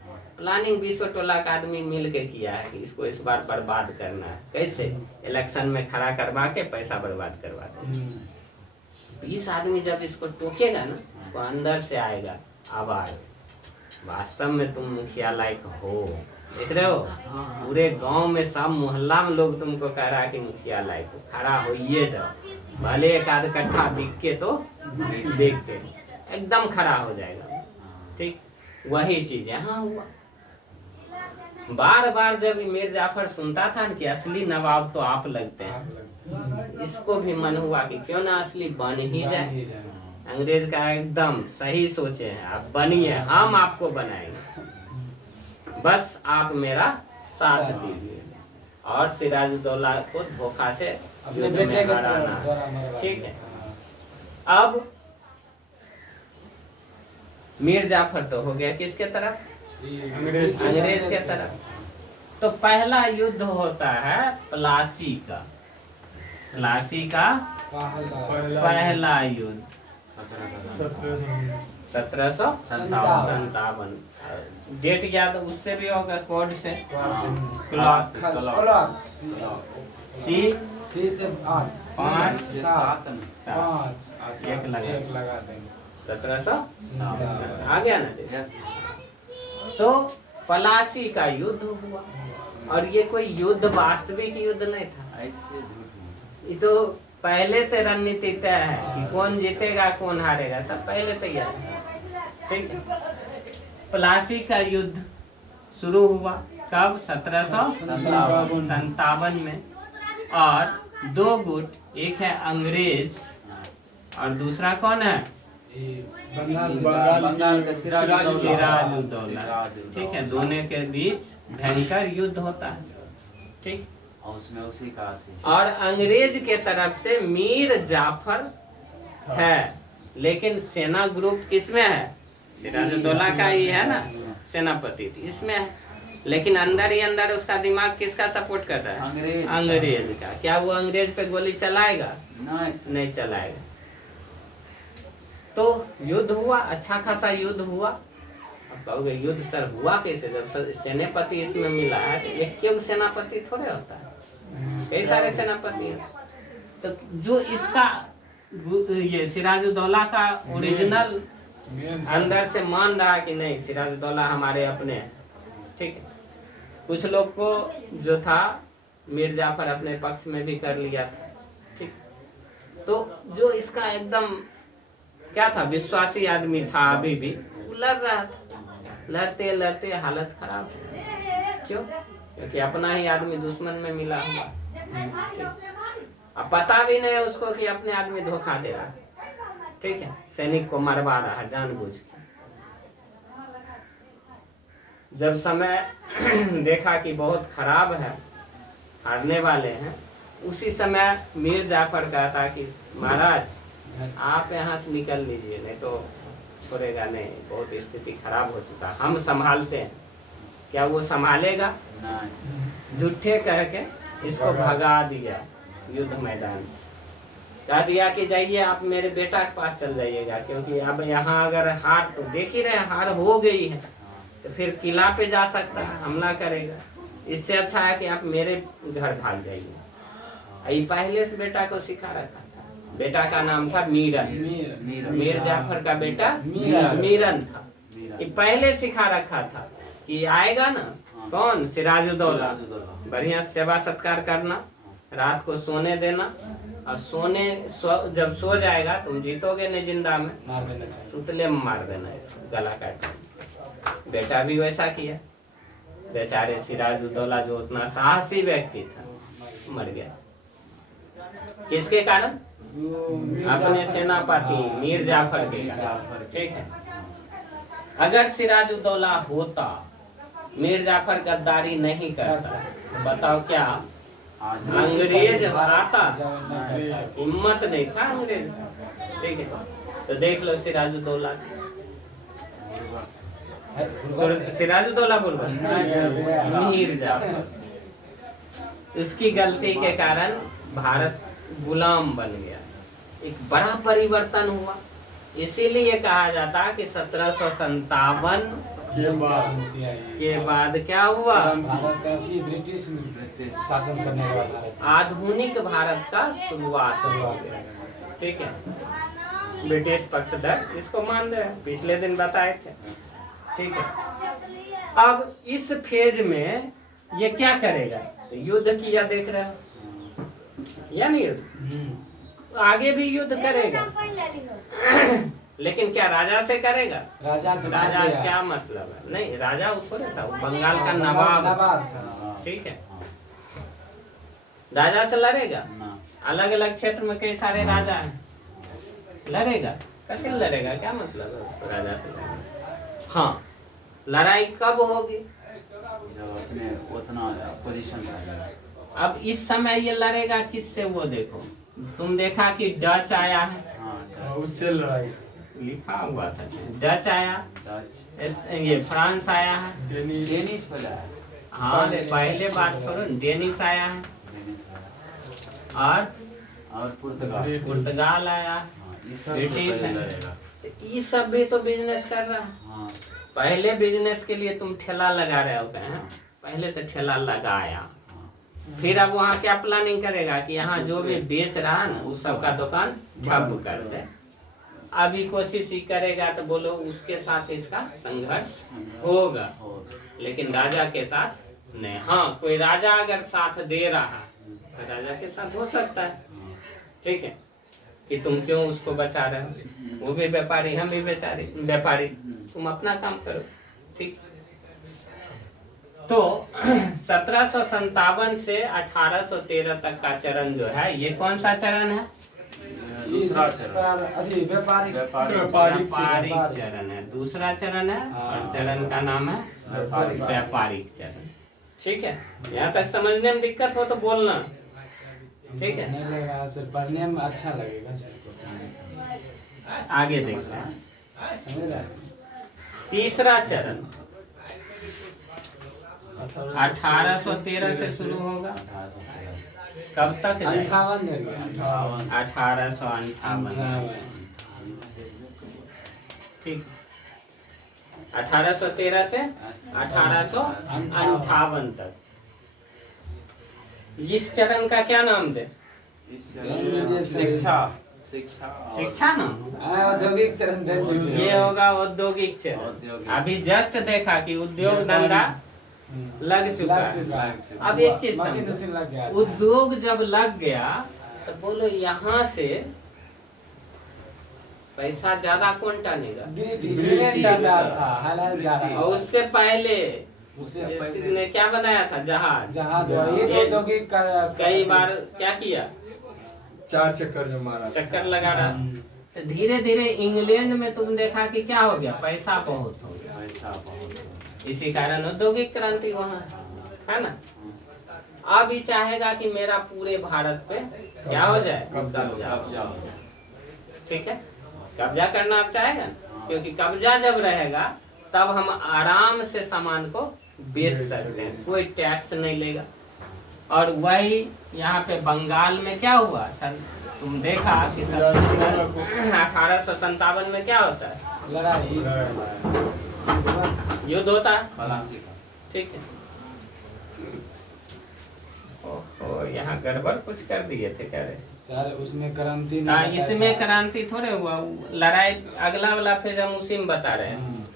प्लानिंग 20 टोला का आदमी मिल के किया है कि इसको इस बार बर्बाद करना है। कैसे? इलेक्शन में खड़ा करवा के पैसा बर्बाद करवा दे। 20 आदमी जब इसको टोकेगा ना, इसको अंदर से आएगा आवाज, वास्तव में तुम मुखिया लायक हो। देख रहे हो, पूरे गांव में सब मोहल्ला में लोग तुमको कह रहा है कि मुखिया लायक हो, खड़ा होइए जाओ। भले एक आध कट्ठा दिख के तो देख के एकदम खड़ा हो जाएगा। ठीक वही चीज यहाँ हुआ। बार बार जब मीर जाफर सुनता था कि असली नवाब तो आप लगते हैं, इसको भी मन हुआ कि क्यों ना असली बन ही जाए। अंग्रेज का एकदम सही सोचे हैं, आप बनिए, हम आपको बनाएंगे, बस आप मेरा साथ दीजिए। और सिराजुद्दौला को धोखा से अपने बेटे को हराना। ठीक है, अब मीर जाफर तो हो गया किसके तरफ? अंग्रेज के तरफ। तो पहला युद्ध होता है प्लासी का। प्लासी का पहला युद्ध 1757। डेट याद उससे भी होगा, कोड से सी से 5 7 एक लगा देंगे 1700 आ गया ना। तो प्लासी का युद्ध हुआ, और ये कोई युद्ध वास्तविक युद्ध नहीं था, ये तो पहले से रणनीति तय है कि कौन जीतेगा कौन हारेगा, सब पहले तैयार है। ठीक है, प्लासी का युद्ध शुरू हुआ कब? 1757 में। और दो गुट, एक है अंग्रेज और दूसरा कौन है? बंगाल का सिराजुद्दौला। ठीक है, दोनों के बीच भयंकर युद्ध होता है। ठीक, और उसमें उसी का थी। और अंग्रेज के तरफ से मीर जाफर है, लेकिन सेना ग्रुप किसमें है? सिराजुद्दौला का ही है ना, सेनापति इसमें है। लेकिन अंदर ही अंदर उसका दिमाग किसका सपोर्ट करता है? अंग्रेज का। क्या वो अंग्रेज पे गोली चलाएगा? नहीं चलाएगा। तो युद्ध हुआ, अच्छा खासा युद्ध हुआ। अब कहोगे युद्ध सर हुआ कैसे? जब सेनापति इसमें मिला है तो एक क्यों सेनापति थोड़े होता है, कई सारे सेनापति हैं। तो जो इसका ये सिराजुद्दौला का ओरिजिनल अंदर से मान रहा कि नहीं सिराजुद्दौला हमारे अपने हैं। ठीक है, कुछ लोग को जो था मीर जाफर अपने पक्ष में भी कर लिया था। ठीक, तो जो इसका एकदम क्या था, विश्वासी आदमी था, अभी भी वो लड़ रहा था। लड़ते लड़ते हालत खराब। क्यों? क्योंकि अपना ही आदमी दुश्मन में मिला हुआ। अब पता भी नहीं है उसको कि अपने आदमी धोखा दे रहा। ठीक है, सैनिक को मरवा रहा जानबूझ के। जब समय देखा कि बहुत खराब है, हारने वाले हैं, उसी समय मीर जाफर कहता कि महाराज आप यहाँ से निकल लीजिए, नहीं तो छोड़ेगा नहीं, बहुत स्थिति खराब हो चुका, हम संभालते हैं। क्या वो संभालेगा? झूठे कह के इसको भगा दिया युद्ध मैदान से। कह दिया कि जाइए आप मेरे बेटा के पास चल जाइएगा, क्योंकि अब यहाँ अगर हार, तो देख ही रहे हार हो गई है, तो फिर किला पे जा सकता है, हमला करेगा। इससे अच्छा है कि आप मेरे घर भाग जाइए। ये पहले से बेटा को सिखा रखा था। बेटा का नाम था मीरन। मीर जाफर का बेटा मीरन था। ये पहले सिखा रखा था कि आएगा ना कौन? सिराजुद्दौला। बढ़िया सेवा सत्कार करना, रात को सोने देना, और जब सो जाएगा तुम जीतोगे नहीं, जिंदा में सुतले में मार देना इसको, गला काट। बेटा भी वैसा किया। बेचारे सिराजुद्दौला जो उतना साहसी व्यक्ति था मर गया। किसके कारण? अपने सेनापति मीर जाफर के कारण। ठीक है, अगर सिराजुद्दौला होता, मीर जाफर गद्दारी नहीं करता, तो बताओ क्या अंग्रेज आता? हिम्मत नहीं था अंग्रेज का। ठीक है, तो देख लो सिराजुद्दौला बोल मीर जाफर, उसकी गलती के कारण भारत गुलाम बन गया। एक बड़ा परिवर्तन हुआ। इसीलिए कहा जाता है कि 1757 के बाद क्या हुआ? भारत का थी ब्रिटिश शासन करने के बाद भारत आधुनिक भारत का शुरुआत हो गया। ठीक है, ब्रिटिश पक्षधर इसको मान रहे हैं, पिछले दिन बताए थे। ठीक है, अब इस फेज में ये क्या करेगा? तो युद्ध किया, देख रहे हो या नहीं? युद्ध आगे भी युद्ध करेगा लेकिन क्या राजा से करेगा? राजा से क्या मतलब है? नहीं, राजा वो थोड़े था, वो बंगाल का नवाब था। ठीक है, राजा से लड़ेगा? अलग अलग क्षेत्र में कई सारे राजा हैं, लड़ेगा? कैसे लड़ेगा? क्या मतलब है उसको राजा से लड़ेगा? हाँ, लड़ाई कब होगी? जब अपने उतना पोजीशन अब इस समय ये लड़ेगा किससे? वो देखो, तुम देखा कि डच आया है, उससे लड़ाई लिखा हुआ था, डच आया, डच ये फ्रांस आया है, डेनिश पहले आया, हाँ पहले बात करो, डेनिश आया है, और पुर्तगाल आया, ब्रिटिश है। तो ये सब भी तो बिजनेस कर रहा है। पहले बिजनेस के लिए तुम ठेला लगा रहे होते हैं, पहले तो ठेला लगाया, फिर अब वहाँ क्या प्लानिंग करेगा कि यहाँ जो भी बेच रहा है ना उस सब का दुकान ठप कर दे। अभी कोशिश ही करेगा तो बोलो उसके साथ इसका संघर्ष होगा, लेकिन राजा के साथ नहीं। हाँ, कोई राजा अगर साथ दे रहा है तो राजा के साथ हो सकता है। ठीक है, कि तुम क्यों उसको बचा रहे हो, वो भी व्यापारी, हम भी व्यापारी, तुम अपना काम करो। ठीक, तो 1757 से 1813 तक का चरण जो है, ये कौन सा चरण है? दूसरा चरण, व्यापारिक चरण है, दूसरा चरण है, और चरण का नाम है व्यापारिक चरण। ठीक है, यहाँ तक समझने में दिक्कत हो तो बोलना। ठीक है, नहीं लगेगा सर, पढ़ने में अच्छा लगेगा सर। आगे देखते हैं। समझ रहे? तीसरा चरण 1813 से शुरू होगा, कब तक? 58 1858। ठीक, 1813 से 1858 तक। इस चरण का क्या नाम दे? शिक्षा नाम? औद्योगिक चरण ये होगा औद्योगिक चरण। अभी जस्ट देखा कि उद्योग धंधा लग चुका है। अब एक चीज मशीन लग गया, उद्योग जब लग गया तो बोलो यहाँ से पैसा ज्यादा कौन टानेगा? और उससे पहले ने क्या बनाया था? जहाज। औद्योगिक कई बार क्या किया? 4 चक्कर जो मारा, चक्कर लगा रहा। तो धीरे धीरे इंग्लैंड में तुम देखा कि क्या हो गया? पैसा बहुत हो गया, इसी कारण औद्योगिक क्रांति वहाँ है ना। अब ही चाहेगा कि मेरा पूरे भारत पे क्या हो जाए? कब्जा हो जाए। ठीक है, कब्जा करना आप चाहेगा, क्योंकि कब्जा जब रहेगा तब हम आराम से सामान को बेच सकते हैं, कोई टैक्स नहीं लेगा। और वही यहाँ पे बंगाल में क्या हुआ सर? तुम देखा कि 1857 में क्या होता है? लड़ाई, युद्ध होता है। ठीक है, ओहो, यहाँ गड़बड़ कुछ कर दिए थे क्या रे? सर उसमें क्रांति हाँ, इसमें क्रांति थोड़े हुआ, लड़ाई अगला वाला फेज हम उसी में बता रहे हैं।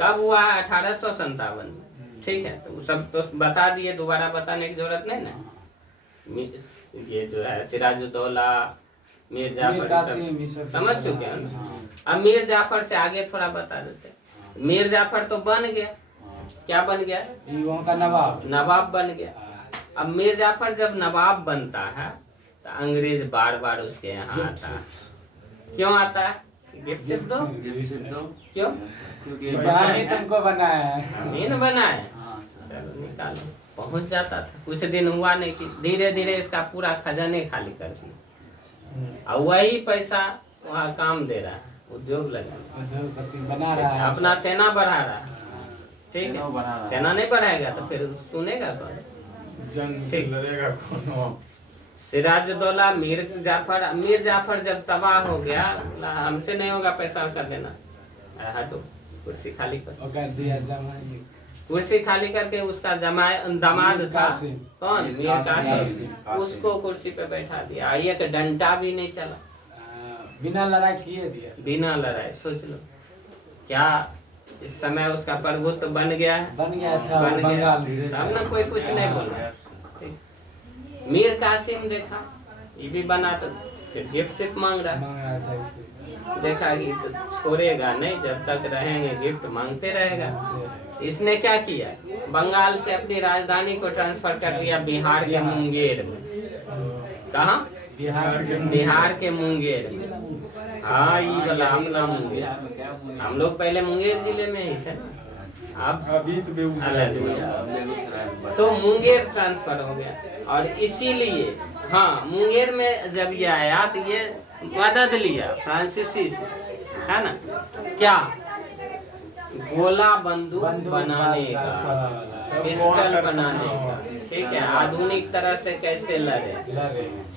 कब हुआ? 1857 में। ठीक है, तो सब तो बता दिए, दोबारा बताने की जरूरत नहीं ना। ये जो है सिराजुद्दौला, मीर जाफर, समझ चुके हैं। अब मीर जाफर से आगे थोड़ा बता देते। मीर जाफर तो बन गया, क्या बन गया? युवाओं का नवाब, नवाब बन गया। अब मीर जाफर जब नवाब बनता है तो अंग्रेज बार बार उसके यहाँ आता है। क्यों आता है? गिफ्ट दो। क्यों? क्योंकि तुमको बनाया है, नहीं न बनाया, चलो निकालो। पहुंच जाता था, कुछ दिन हुआ नहीं कि धीरे धीरे इसका पूरा खजाने खाली कर दिया। और वही पैसा वहाँ काम दे रहा है, उद्योग लगा बना रहा है, अपना सेना बढ़ा रहा है। ठीक है, सेना नहीं बढ़ाएगा तो फिर सुनेगा कौन? जंग लड़ेगा कौन? सिराजुद्दौला, मीर जाफर जब तबाह हो गया, हमसे नहीं होगा पैसा वैसा देना, हटो, कुर्सी खाली कर, ओकर दिया जमाई कुर्सी खाली करके उसका दामाद था कासिम। कौन, मीर कासिम, उसको कुर्सी पे बैठा दिया। एक डंडा भी नहीं चला, बिना लड़ाई किए दिया। बिना लड़ाई। सोच लो क्या इस समय उसका प्रभुत्व बन गया है, बन गया था बन गया, बंगाल जैसे। तब ना कोई कुछ नहीं बोला। मीर कासिम देखा ये भी बना तो फिर गिफ्ट सिर्फ मांग रहा है। मांग रहा था इससे। देखा कि तो छोड़ेगा नहीं, जब तक रहेंगे गिफ्ट मांगते रहेगा। इसने क्या किया, बंगाल से अपनी राजधानी को ट्रांसफर कर दिया बिहार के मुंगेर में। कहाँ, बिहार के मुंगेर में। हाँ ये वाला अपना मुंगेर, हम लोग पहले मुंगेर जिले में ही थे, अब अभी तो बेगूसराय तो मुंगेर ट्रांसफर हो गया। और इसीलिए हाँ मुंगेर में जब ये आया तो ये मदद लिया फ्रांसीसी से, है ना, क्या गोला बंदूक बनाने का, पिस्टल बनाने का, ठीक है, आधुनिक तरह से कैसे लड़े,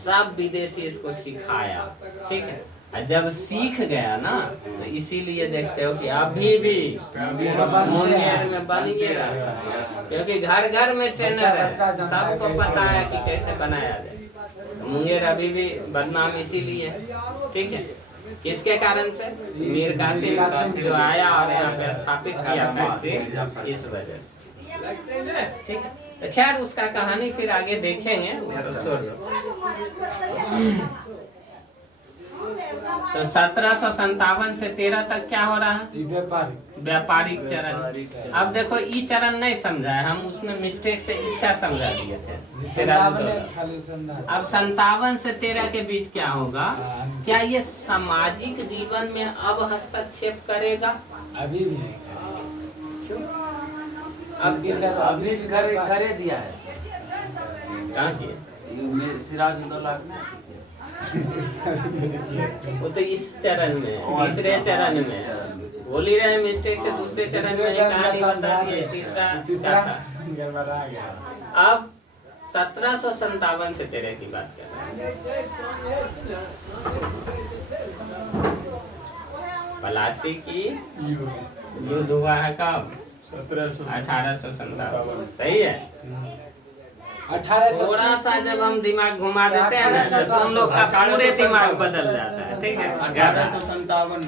सब विदेशी इसको सिखाया, ठीक है। और जब सीख गया ना तो इसीलिए देखते हो कि अभी भी मुंगेर में बन गया, क्योंकि घर घर में ट्रेनर है, सबको पता है कि कैसे बनाया जाए। मुंगेर अभी भी बदनाम इसीलिए, ठीक है, किसके कारण से, मीर कासिम जो आया और यहाँ पे स्थापित किया फैक्ट्री, इस वजह से, ठीक है। तो खैर उसका कहानी फिर आगे देखेंगे, उसको छोड़ दो। तो 1757 से 13 तक क्या हो रहा है, व्यापारिक चरण। अब देखो ई चरण नहीं समझा है, हम उसमें मिस्टेक से इसका समझा दिए थे। अब 57 से 13 के बीच क्या होगा, क्या ये सामाजिक जीवन में अब हस्तक्षेप करेगा? अभी भी नहीं। क्यों? अभी करे दिया है कहाँ किए? सिराजुद्दौला वो तो इस चरण में, तीसरे चरण में बोल ही रहे, मिस्टेक से दूसरे चरण में कहानी बता दिए, तीसरा गड़बड़ा गया। अब 1757 से 13 की बात कर रहे हैं। पलासी की युद्ध हुआ है कब, 1857, सही है। 1800 थोड़ा सा जब हम दिमाग घुमा देते हैं ना तो हम लोग का पूरे दिमाग बदल जाता है, ठीक है।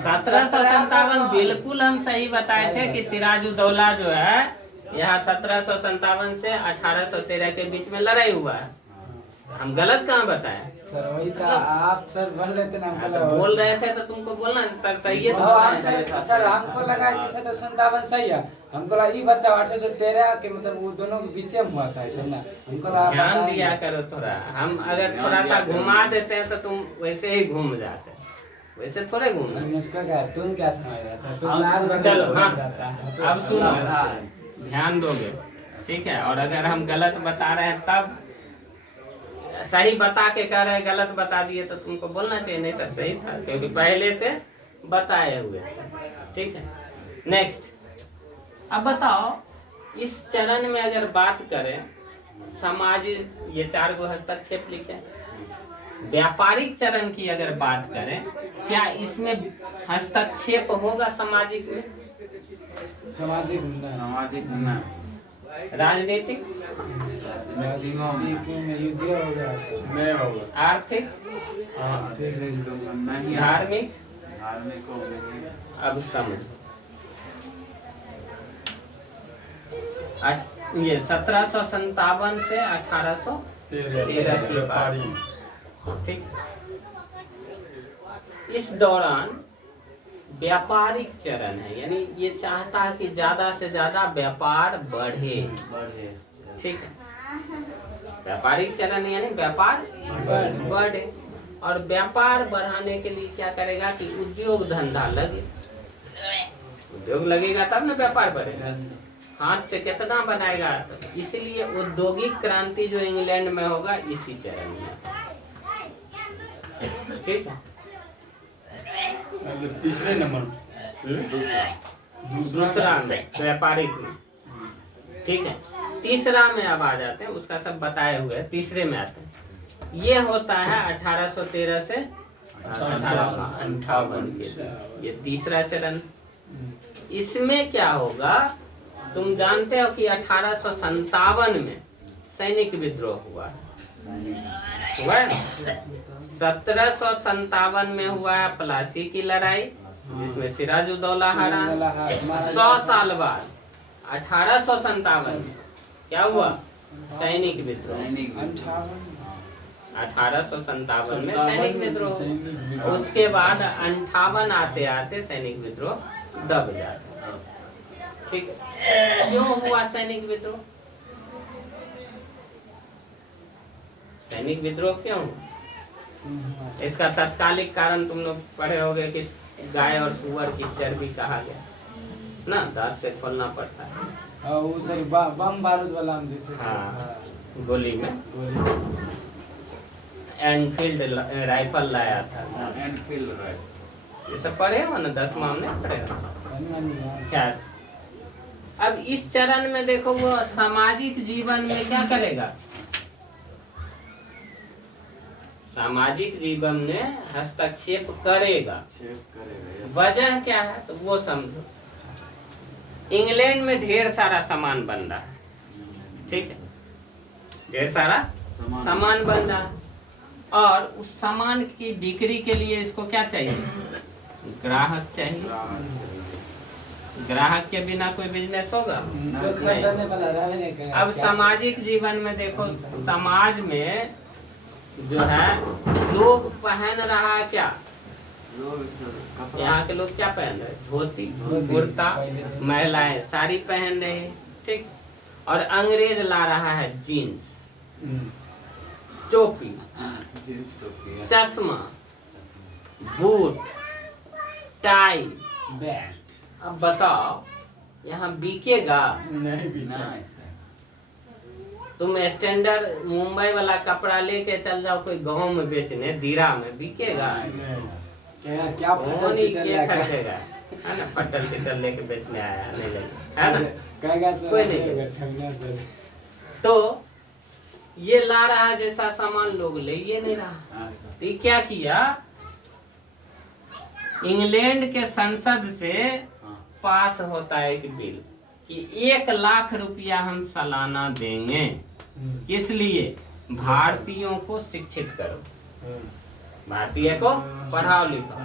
1757 बिल्कुल हम सही बताए थे कि सिराजुद्दौला जो है यहाँ 1757 से 1813 के बीच में लड़ाई हुआ है। हम गलत कहाँ बताए सर? वही था, आप सर बोल रहे थे ना, तो बोल रहे थे तो तुमको बोलना सर सही है तो सर हमको लगा कि 1757 सही है, हमको लगा ये बच्चा 1813 के मतलब वो दोनों के बीच में हुआ था, ऐसा ना हमको लगा। ध्यान दिया करो थोड़ा, हम अगर थोड़ा सा घुमा देते हैं तो तुम वैसे ही घूम जाते, वैसे थोड़े घूमना। तुम क्या समझ रहा था? चलो हाँ अब सुनो, ध्यान दोगे, ठीक है। और अगर हम गलत बता रहे हैं तब सही बता के कह रहे हैं गलत बता दिए तो तुमको बोलना चाहिए नहीं सर सही था, क्योंकि पहले से बताए हुए, ठीक है। नेक्स्ट, अब बताओ इस चरण में अगर बात करें समाज, ये 4 गो हस्तक्षेप लिखे, व्यापारिक चरण की अगर बात करें, क्या इसमें हस्तक्षेप होगा सामाजिक में? सामाजिक ना, राजनीतिक में युद्ध हो गया, नहीं होगा, आर्थिक, नहीं, धार्मिक। धार्मिक हो गया। अब समझ ये 1757 से 1813 की बात, ठीक। इस दौरान व्यापारिक चरण है, यानी ये चाहता है कि ज्यादा से ज्यादा व्यापार बढ़े, ठीक है। व्यापारिक चरण यानी व्यापार बढ़े, और व्यापार बढ़ाने के लिए क्या करेगा कि उद्योग धंधा लगे, उद्योग लगेगा तब ना व्यापार बढ़ेगा। हाथ से कितना बनाएगा, तो इसीलिए औद्योगिक क्रांति जो इंग्लैंड में होगा इसी चरण में, ठीक है। तीसरे नंबर, दूसरा में व्यापारिक में, ठीक है। तीसरा में अब आ जाते हैं, उसका सब बताए हुए हैं, तीसरे में आते हैं। ये होता है 1813 से 1858 के बीच, ये तीसरा चरण। इसमें क्या होगा, तुम जानते हो कि 1857 में सैनिक विद्रोह हुआ है। 1757 में हुआ है प्लासी की लड़ाई, जिसमें सिराजुद्दौला हारा। 100 साल बाद 1857 में क्या हुआ, सैनिक विद्रोह। 1857 में सैनिक विद्रोह, उसके बाद 58 आते आते सैनिक विद्रोह दब जाता। ठीक है, क्यों हुआ सैनिक विद्रोह? सैनिक विद्रोह क्यों? इसका तत्कालिक कारण तुम लोग पढ़े होंगे कि गाय और सुअर की चर्बी कहा गया ना, दांत से खोलना पड़ता है। वो सॉरी बम बारूद वाला हम जैसे हाँ, गोली में एनफील्ड राइफल लाया था। एनफील्ड राइफल ये सब पढ़े हो ना, 10वां में पढ़े हो। क्या अब इस चरण में देखो, वो सामाजिक जीवन में क्या करेगा, सामाजिक जीवन में हस्तक्षेप करेगा। वजह क्या है तो वो समझो। इंग्लैंड में ढेर सारा सामान बन रहा है, ठीक है, ढेर सारा सामान बन रहा है, और उस सामान की बिक्री के लिए इसको क्या चाहिए, ग्राहक चाहिए। ग्राहक के बिना कोई बिजनेस होगा नहीं। अब सामाजिक जीवन में देखो, समाज में जो है लोग पहन रहा है क्या, यहाँ के लोग क्या पहन रहे, धोती कुर्ता, महिलाएं साड़ी पहन रहे हैं, ठीक। और अंग्रेज ला रहा है जीन्स, टोपी, चश्मा, बूट, टाई, बैट। अब बताओ यहाँ बिकेगा? नहीं भी तुम स्टैंडर्ड मुंबई वाला कपड़ा लेके चल जाओ कोई गांव में बेचने, दीरा में बिकेगा? क्या कौन ही के खरीदेगा, है ना? पट्टल चिट्टल लेके बेचने आया नहीं लेके, है ना? कोई नहीं। तो ये ला रहा है जैसा सामान, लोग ले ये नहीं रहा। तो ये क्या किया, इंग्लैंड के संसद से पास होता है एक बिल कि 1 लाख रुपया हम सालाना देंगे, किस लिए, भारतीयों को शिक्षित करो, भारतीय को पढ़ाओ लिखाओ।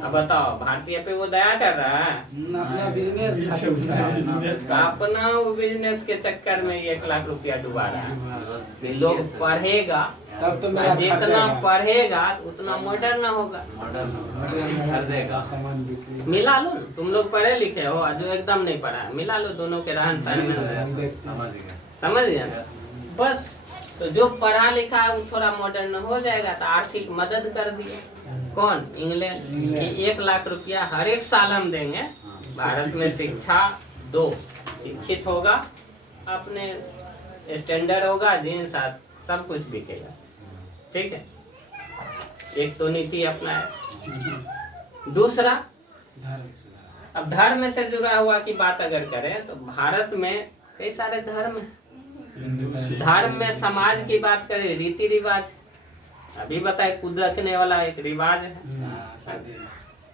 अब बताओ, भारतीय पे वो दया कर रहा है? अपना बिजनेस अपना वो बिजनेस के चक्कर में 1 लाख रुपया डुबा रहा है। लोग पढ़ेगा तब तो और जितना पढ़ेगा उतना मॉडर्न होगा। मिला लो, तुम लोग पढ़े लिखे हो, जो एकदम नहीं पढ़ा है, मिला लो दोनों के रहन सहन में, समझ गया ना? बस, तो जो पढ़ा लिखा है वो थोड़ा मॉडर्न हो जाएगा, तो आर्थिक मदद कर दिए। कौन? इंग्लैंड। कि 1 लाख रुपया हर एक साल हम देंगे, भारत में शिक्षा दो, शिक्षित होगा, अपने स्टैंडर्ड होगा, जीन्स सब कुछ बिकेगा, ठीक है। एक तो नीति अपना है। दूसरा, अब धर्म से जुड़ा हुआ की बात अगर करें तो भारत में कई सारे धर्म है। धर्म में समाज की बात करें, रीति रिवाज, अभी बताए कूदकने वाला एक रिवाज है,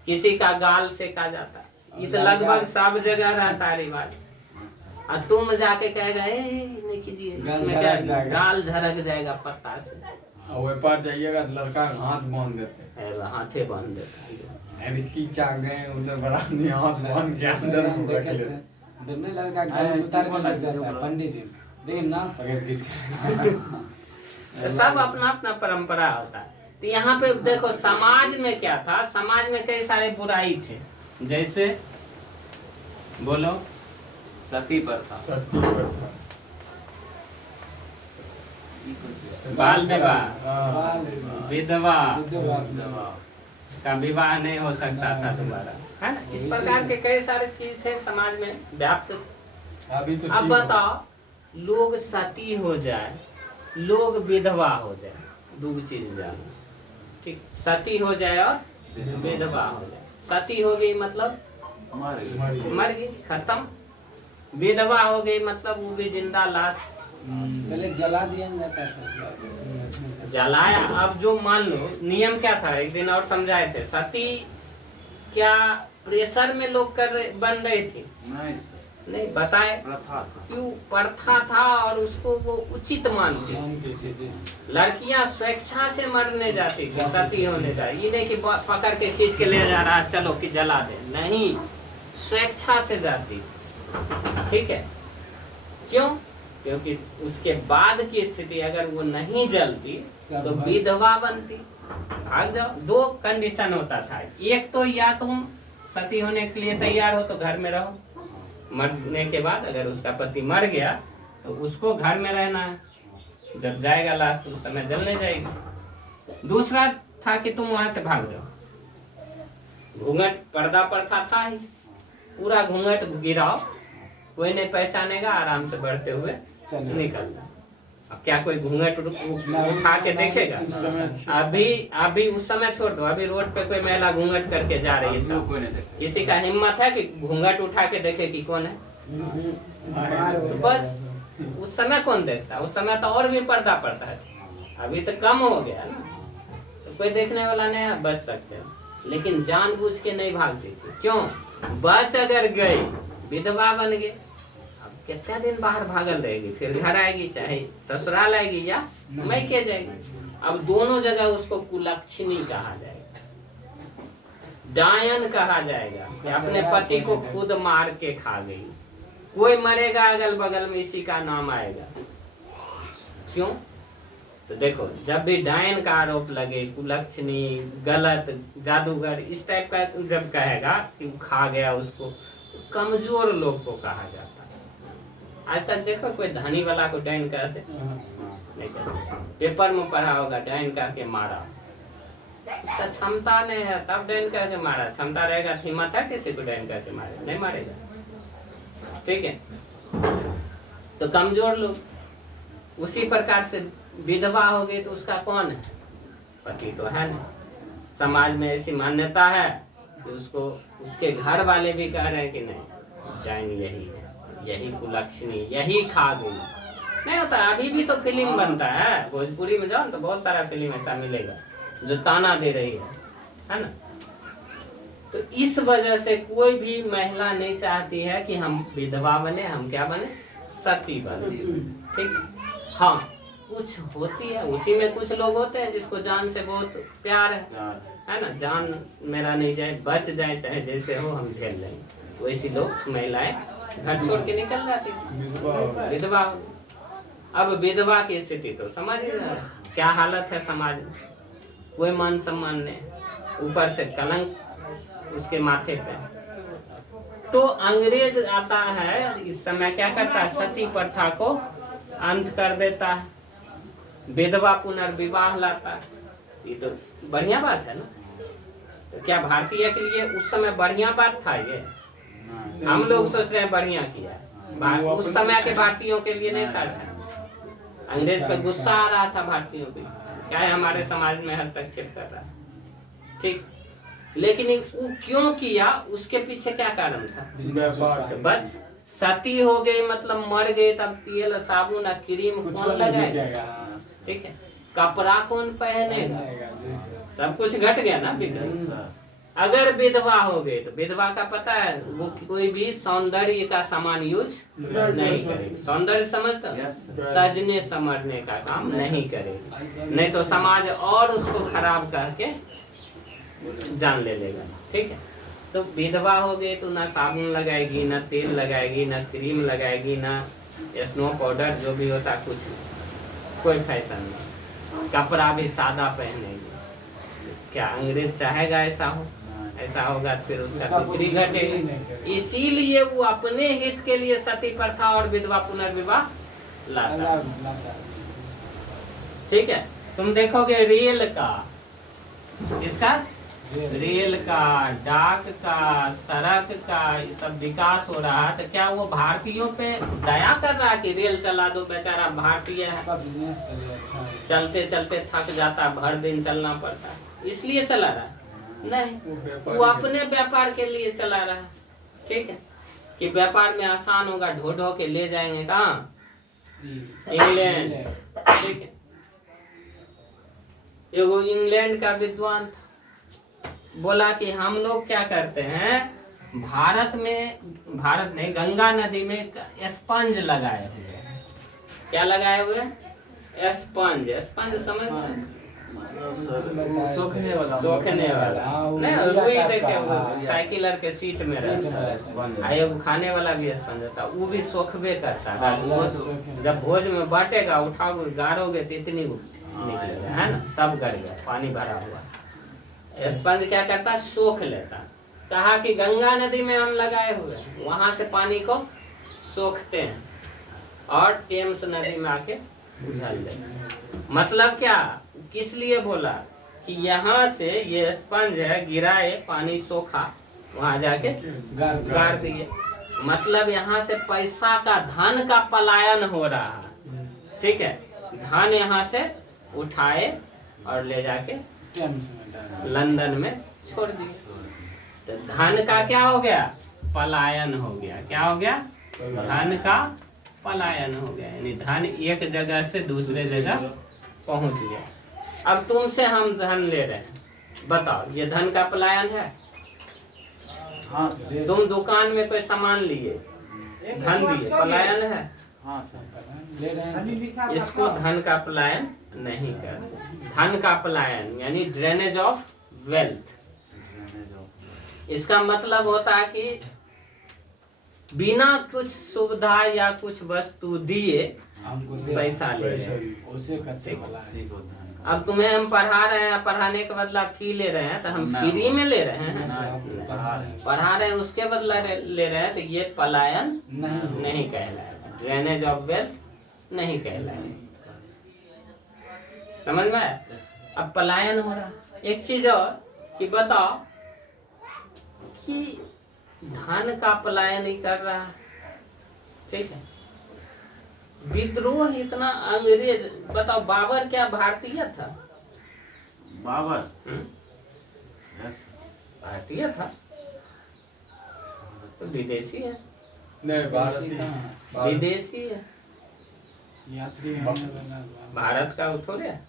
किसी का गाल सेका जाता है, ये तो लगभग सब जगह रहता है रिवाज। और तुम जाके कहेगा नहीं कीजिए, गाल झरक जाएगा पत्ता से। वो पार जाइएगा तो लड़का हाथ बांध देते, हाथे बांध देता यानी की चाक गए उधर बरानी हाथ बांध के अंदर रख लेते। दोनों लड़का गाल उतार के लग जाता है पंडित जी, लेकिन ना पकड़ खींच के। तो सब अपना अपना परंपरा होता है। तो यहाँ पे देखो, समाज में क्या था, समाज में कई सारे बुराई थे, जैसे बोलो, सती प्रथा, बाल विवाह, विधवा विधवा का विवाह नहीं हो सकता था दोबारा, है ना? इस प्रकार के कई सारे चीज थे समाज में व्याप्त। अभी तो अब बताओ, लोग सती हो जाए, लोग विधवा हो जाए, दो चीज जानो, ठीक। सती हो जाए और विधवा हो जाए। सती हो गई मतलब मर गई, खत्म। विधवा हो गई मतलब वो भी जिंदा लाश, पहले जला दिया जाता था, जलाया। अब जो मान लो नियम क्या था, एक दिन और समझाए थे, सती क्या प्रेशर में लोग बन रहे थे? नहीं सर, नहीं, बताए प्रथा था। क्यों? प्रथा था और उसको वो उचित मानते। लड़कियां स्वेच्छा से मरने जाती थी, सती होने जा, ये नहीं कि पकड़ के खींच के ले जा रहा है चलो कि जला दे, नहीं, स्वेच्छा से जाती। ठीक है, क्यों? क्योंकि उसके बाद की स्थिति अगर वो नहीं जलती तो विधवा बनती, भाग जाओ। दो कंडीशन होता था, एक तो या तुम सती होने के लिए तैयार हो तो घर में रहो, मरने के बाद अगर उसका पति मर गया तो उसको घर में रहना है, जब जाएगा लाश तो उस समय जलने जाएगी। दूसरा था कि तुम वहां से भाग जाओ। घूंघट पर्दा प्रथा था ही, पूरा घूंघट गिराओ, कोई नहीं पहचानेगा, आराम से बढ़ते हुए निकलना। अब क्या कोई घूंघट उठा के देखेगा? अभी उस समय छोड़ दो, अभी रोड पे कोई महिला घूंघट करके जा रही है, कोई नहीं देखा। किसी का हिम्मत है कि घूंघट उठा के देखे कि कौन है? तो बस उस समय कौन देखता? उस समय तो और भी पर्दा पड़ता है, अभी तो कम हो गया ना, तो कोई देखने वाला नहीं है, बच सकते हैं। लेकिन जानबूझ के नहीं भागती थी, क्यों? बच अगर गई, विधवा बन गई, अब कितना दिन बाहर भागल रहेगी, फिर घर आएगी, चाहे ससुराल आएगी या मैके जाएगी। अब दोनों जगह उसको कुलक्षणी कहा जाएगा, डायन कहा जाएगा कि अपने पति को खुद मार के खा गई। कोई मरेगा अगल बगल में इसी का नाम आएगा। क्यों? तो देखो, जब भी डायन का आरोप लगे, कुलक्षणी, गलत, जादूगर, इस टाइप का जब कहेगा कि खा गया उसको, कमजोर लोग को कहा जाता है। आज तक देखो कोई धनी वाला को डायन कहते नहीं कहते। पेपर में पढ़ा होगा डायन कह के मारा, उसका क्षमता नहीं है तब डायन कह के मारा। क्षमता रहेगा, हिम्मत है किसी को डायन कह के मारे? नहीं मारेगा। ठीक है, तो कमजोर लोग। उसी प्रकार से विधवा हो गई तो उसका कौन है? पति तो है नहीं। समाज में ऐसी मान्यता है कि उसको उसके घर वाले भी कह रहे हैं कि नहीं, डायन यही है, यही कुलक्षणी, यही खा गई। नहीं होता, अभी भी तो फिल्म बनता है, भोजपुरी में जाओ तो बहुत सारा फिल्म ऐसा मिलेगा जो ताना दे रही है ना। तो इस वजह से कोई भी महिला नहीं चाहती है कि हम विधवा बने, हम क्या बने? सती बने। ठीक, हाँ, कुछ होती है, उसी में कुछ लोग होते हैं जिसको जान से बहुत प्यार है ना, जान मेरा नहीं जाए, बच जाए, चाहे जैसे हो हम झेल लेंगे। वैसी लोग महिलाएं घर छोड़ के निकल जाती थी, विधवा। अब विधवा की स्थिति तो समझ ही रहे हैं क्या हालत है समाज में। कोई मान सम्मान नहीं, ऊपर से कलंक उसके माथे पे। तो अंग्रेज आता है, इस समय क्या करता है? सती प्रथा को अंत कर देता है, विधवा पुनर्विवाह लाता है। ये तो बढ़िया बात है ना। तो क्या भारतीय के लिए उस समय बढ़िया बात था ये? हम लोग सोच रहे हैं बढ़िया किया, उस समय के भारतीयों के लिए नहीं था अच्छा। अंग्रेज पे गुस्सा आ रहा था भारतीयों पे, क्या है हमारे समाज में हस्तक्षेप कर रहा है। ठीक, लेकिन वो क्यों किया, उसके पीछे क्या कारण था? तो बस सती हो गई मतलब मर गए, तब तेल साबुन क्रीम कौन लगाएगा? ठीक है, कपड़ा कौन पहनेगा? सब कुछ घट गया ना विकास। अगर विधवा हो गई तो विधवा का पता है वो कोई भी सौंदर्य का सामान यूज नहीं करेगी। सौंदर्य समझते हो? सजने संवरने का काम नहीं करेगी, नहीं तो समाज और उसको खराब करके जान ले लेगा। ठीक है, तो विधवा हो गई तो ना साबुन लगाएगी, ना तेल लगाएगी, ना क्रीम लगाएगी, ना स्नो पाउडर जो भी होता, कुछ नहीं, कोई फैशन नहीं। कपड़ा भी सादा पहनेगी। क्या अंग्रेज चाहेगा ऐसा हो? ऐसा होगा तो फिर उसका बिक्री घटेगी। इसीलिए वो अपने हित के लिए सती प्रथा और विधवा पुनर्विवाह लाता। ठीक है, तुम देखोगे रेल का, इसका रेल का, डाक का, सड़क का, ये सब विकास हो रहा है, तो क्या वो भारतीयों पे दया कर रहा है कि रेल चला दो, बेचारा भारतीय चलते चलते थक जाता, भर दिन चलना पड़ता है, इसलिए चला रहा है? नहीं, वो अपने व्यापार के लिए चला रहा है। ठीक है, कि व्यापार में आसान होगा, ढो ढो के ले जाएंगे कहाँ? इंग्लैंड। ठीक है, एगो इंग्लैंड का विद्वान था, बोला कि हम लोग क्या करते हैं, भारत में गंगा नदी में स्पंज लगाए हुए हैं। क्या लगाए हुए हैं? स्पंज। स्पंज समझ मतलब सर सोखने वाला नहीं, रुई देखे हुए साइकिल के सीट में रहता है स्पंज। एगो खाने वाला भी स्पंज होता है, वो भी सोखबे करता है। जब भोज में बांटेगा, उठाओगे गाड़ोगे तो इतनी निकलेगा, है ना, सब गड़ गया, पानी भरा हुआ। स्पंज क्या करता है? सोख लेता। कहा कि गंगा नदी में हम लगाए हुए हैं, वहां से पानी को सोखते हैं और टेम्स नदी में आके उछल देते हैं। मतलब क्या, किस लिए बोला कि यहाँ से ये स्पंज है, गिराए, पानी सोखा, वहां जाके गाड़ दिए। मतलब यहाँ से पैसा का, धन का पलायन हो रहा है। ठीक है, धन यहाँ से उठाए और ले जाके लंदन में छोड़ दिए। तो धन का क्या हो गया? पलायन हो गया। क्या हो गया? धन का पलायन हो गया, यानी धन एक जगह से दूसरे जगह पहुंच गया। अब तुमसे हम धन ले रहे हैं, बताओ ये धन का पलायन है? हाँ सर। तुम दुकान में कोई सामान लिए, धन दिए, पलायन है? हाँ सर। ले रहे हैं। इसको धन का पलायन नहीं करते। धन का पलायन यानी ड्रेनेज ऑफ वेल्थ। इसका मतलब होता है कि बिना कुछ सुविधा या कुछ वस्तु दिए पैसा ले रहे हैं। उसे करते वाला है। अब तुम्हें हम पढ़ा रहे हैं, पढ़ाने के बदला फी ले रहे हैं, तो हम फ्री में ले रहे हैं? पढ़ा रहे हैं, उसके बदला ले रहे हैं, तो ये पलायन नहीं कहलाएगा, ड्रेनेज ऑफ वेल्थ नहीं कहलाएगा। समझ में आया? अब पलायन हो रहा। एक चीज और कि बताओ कि धन का पलायन ही कर रहा है, ठीक है, विद्रोह इतना अंग्रेज। बताओ, बाबर क्या भारतीय था? बाबर यस भारतीय था, तो विदेशी है। नहीं, भारतीय विदेशी है, यात्री होने वाला भारत का वो थोड़े है।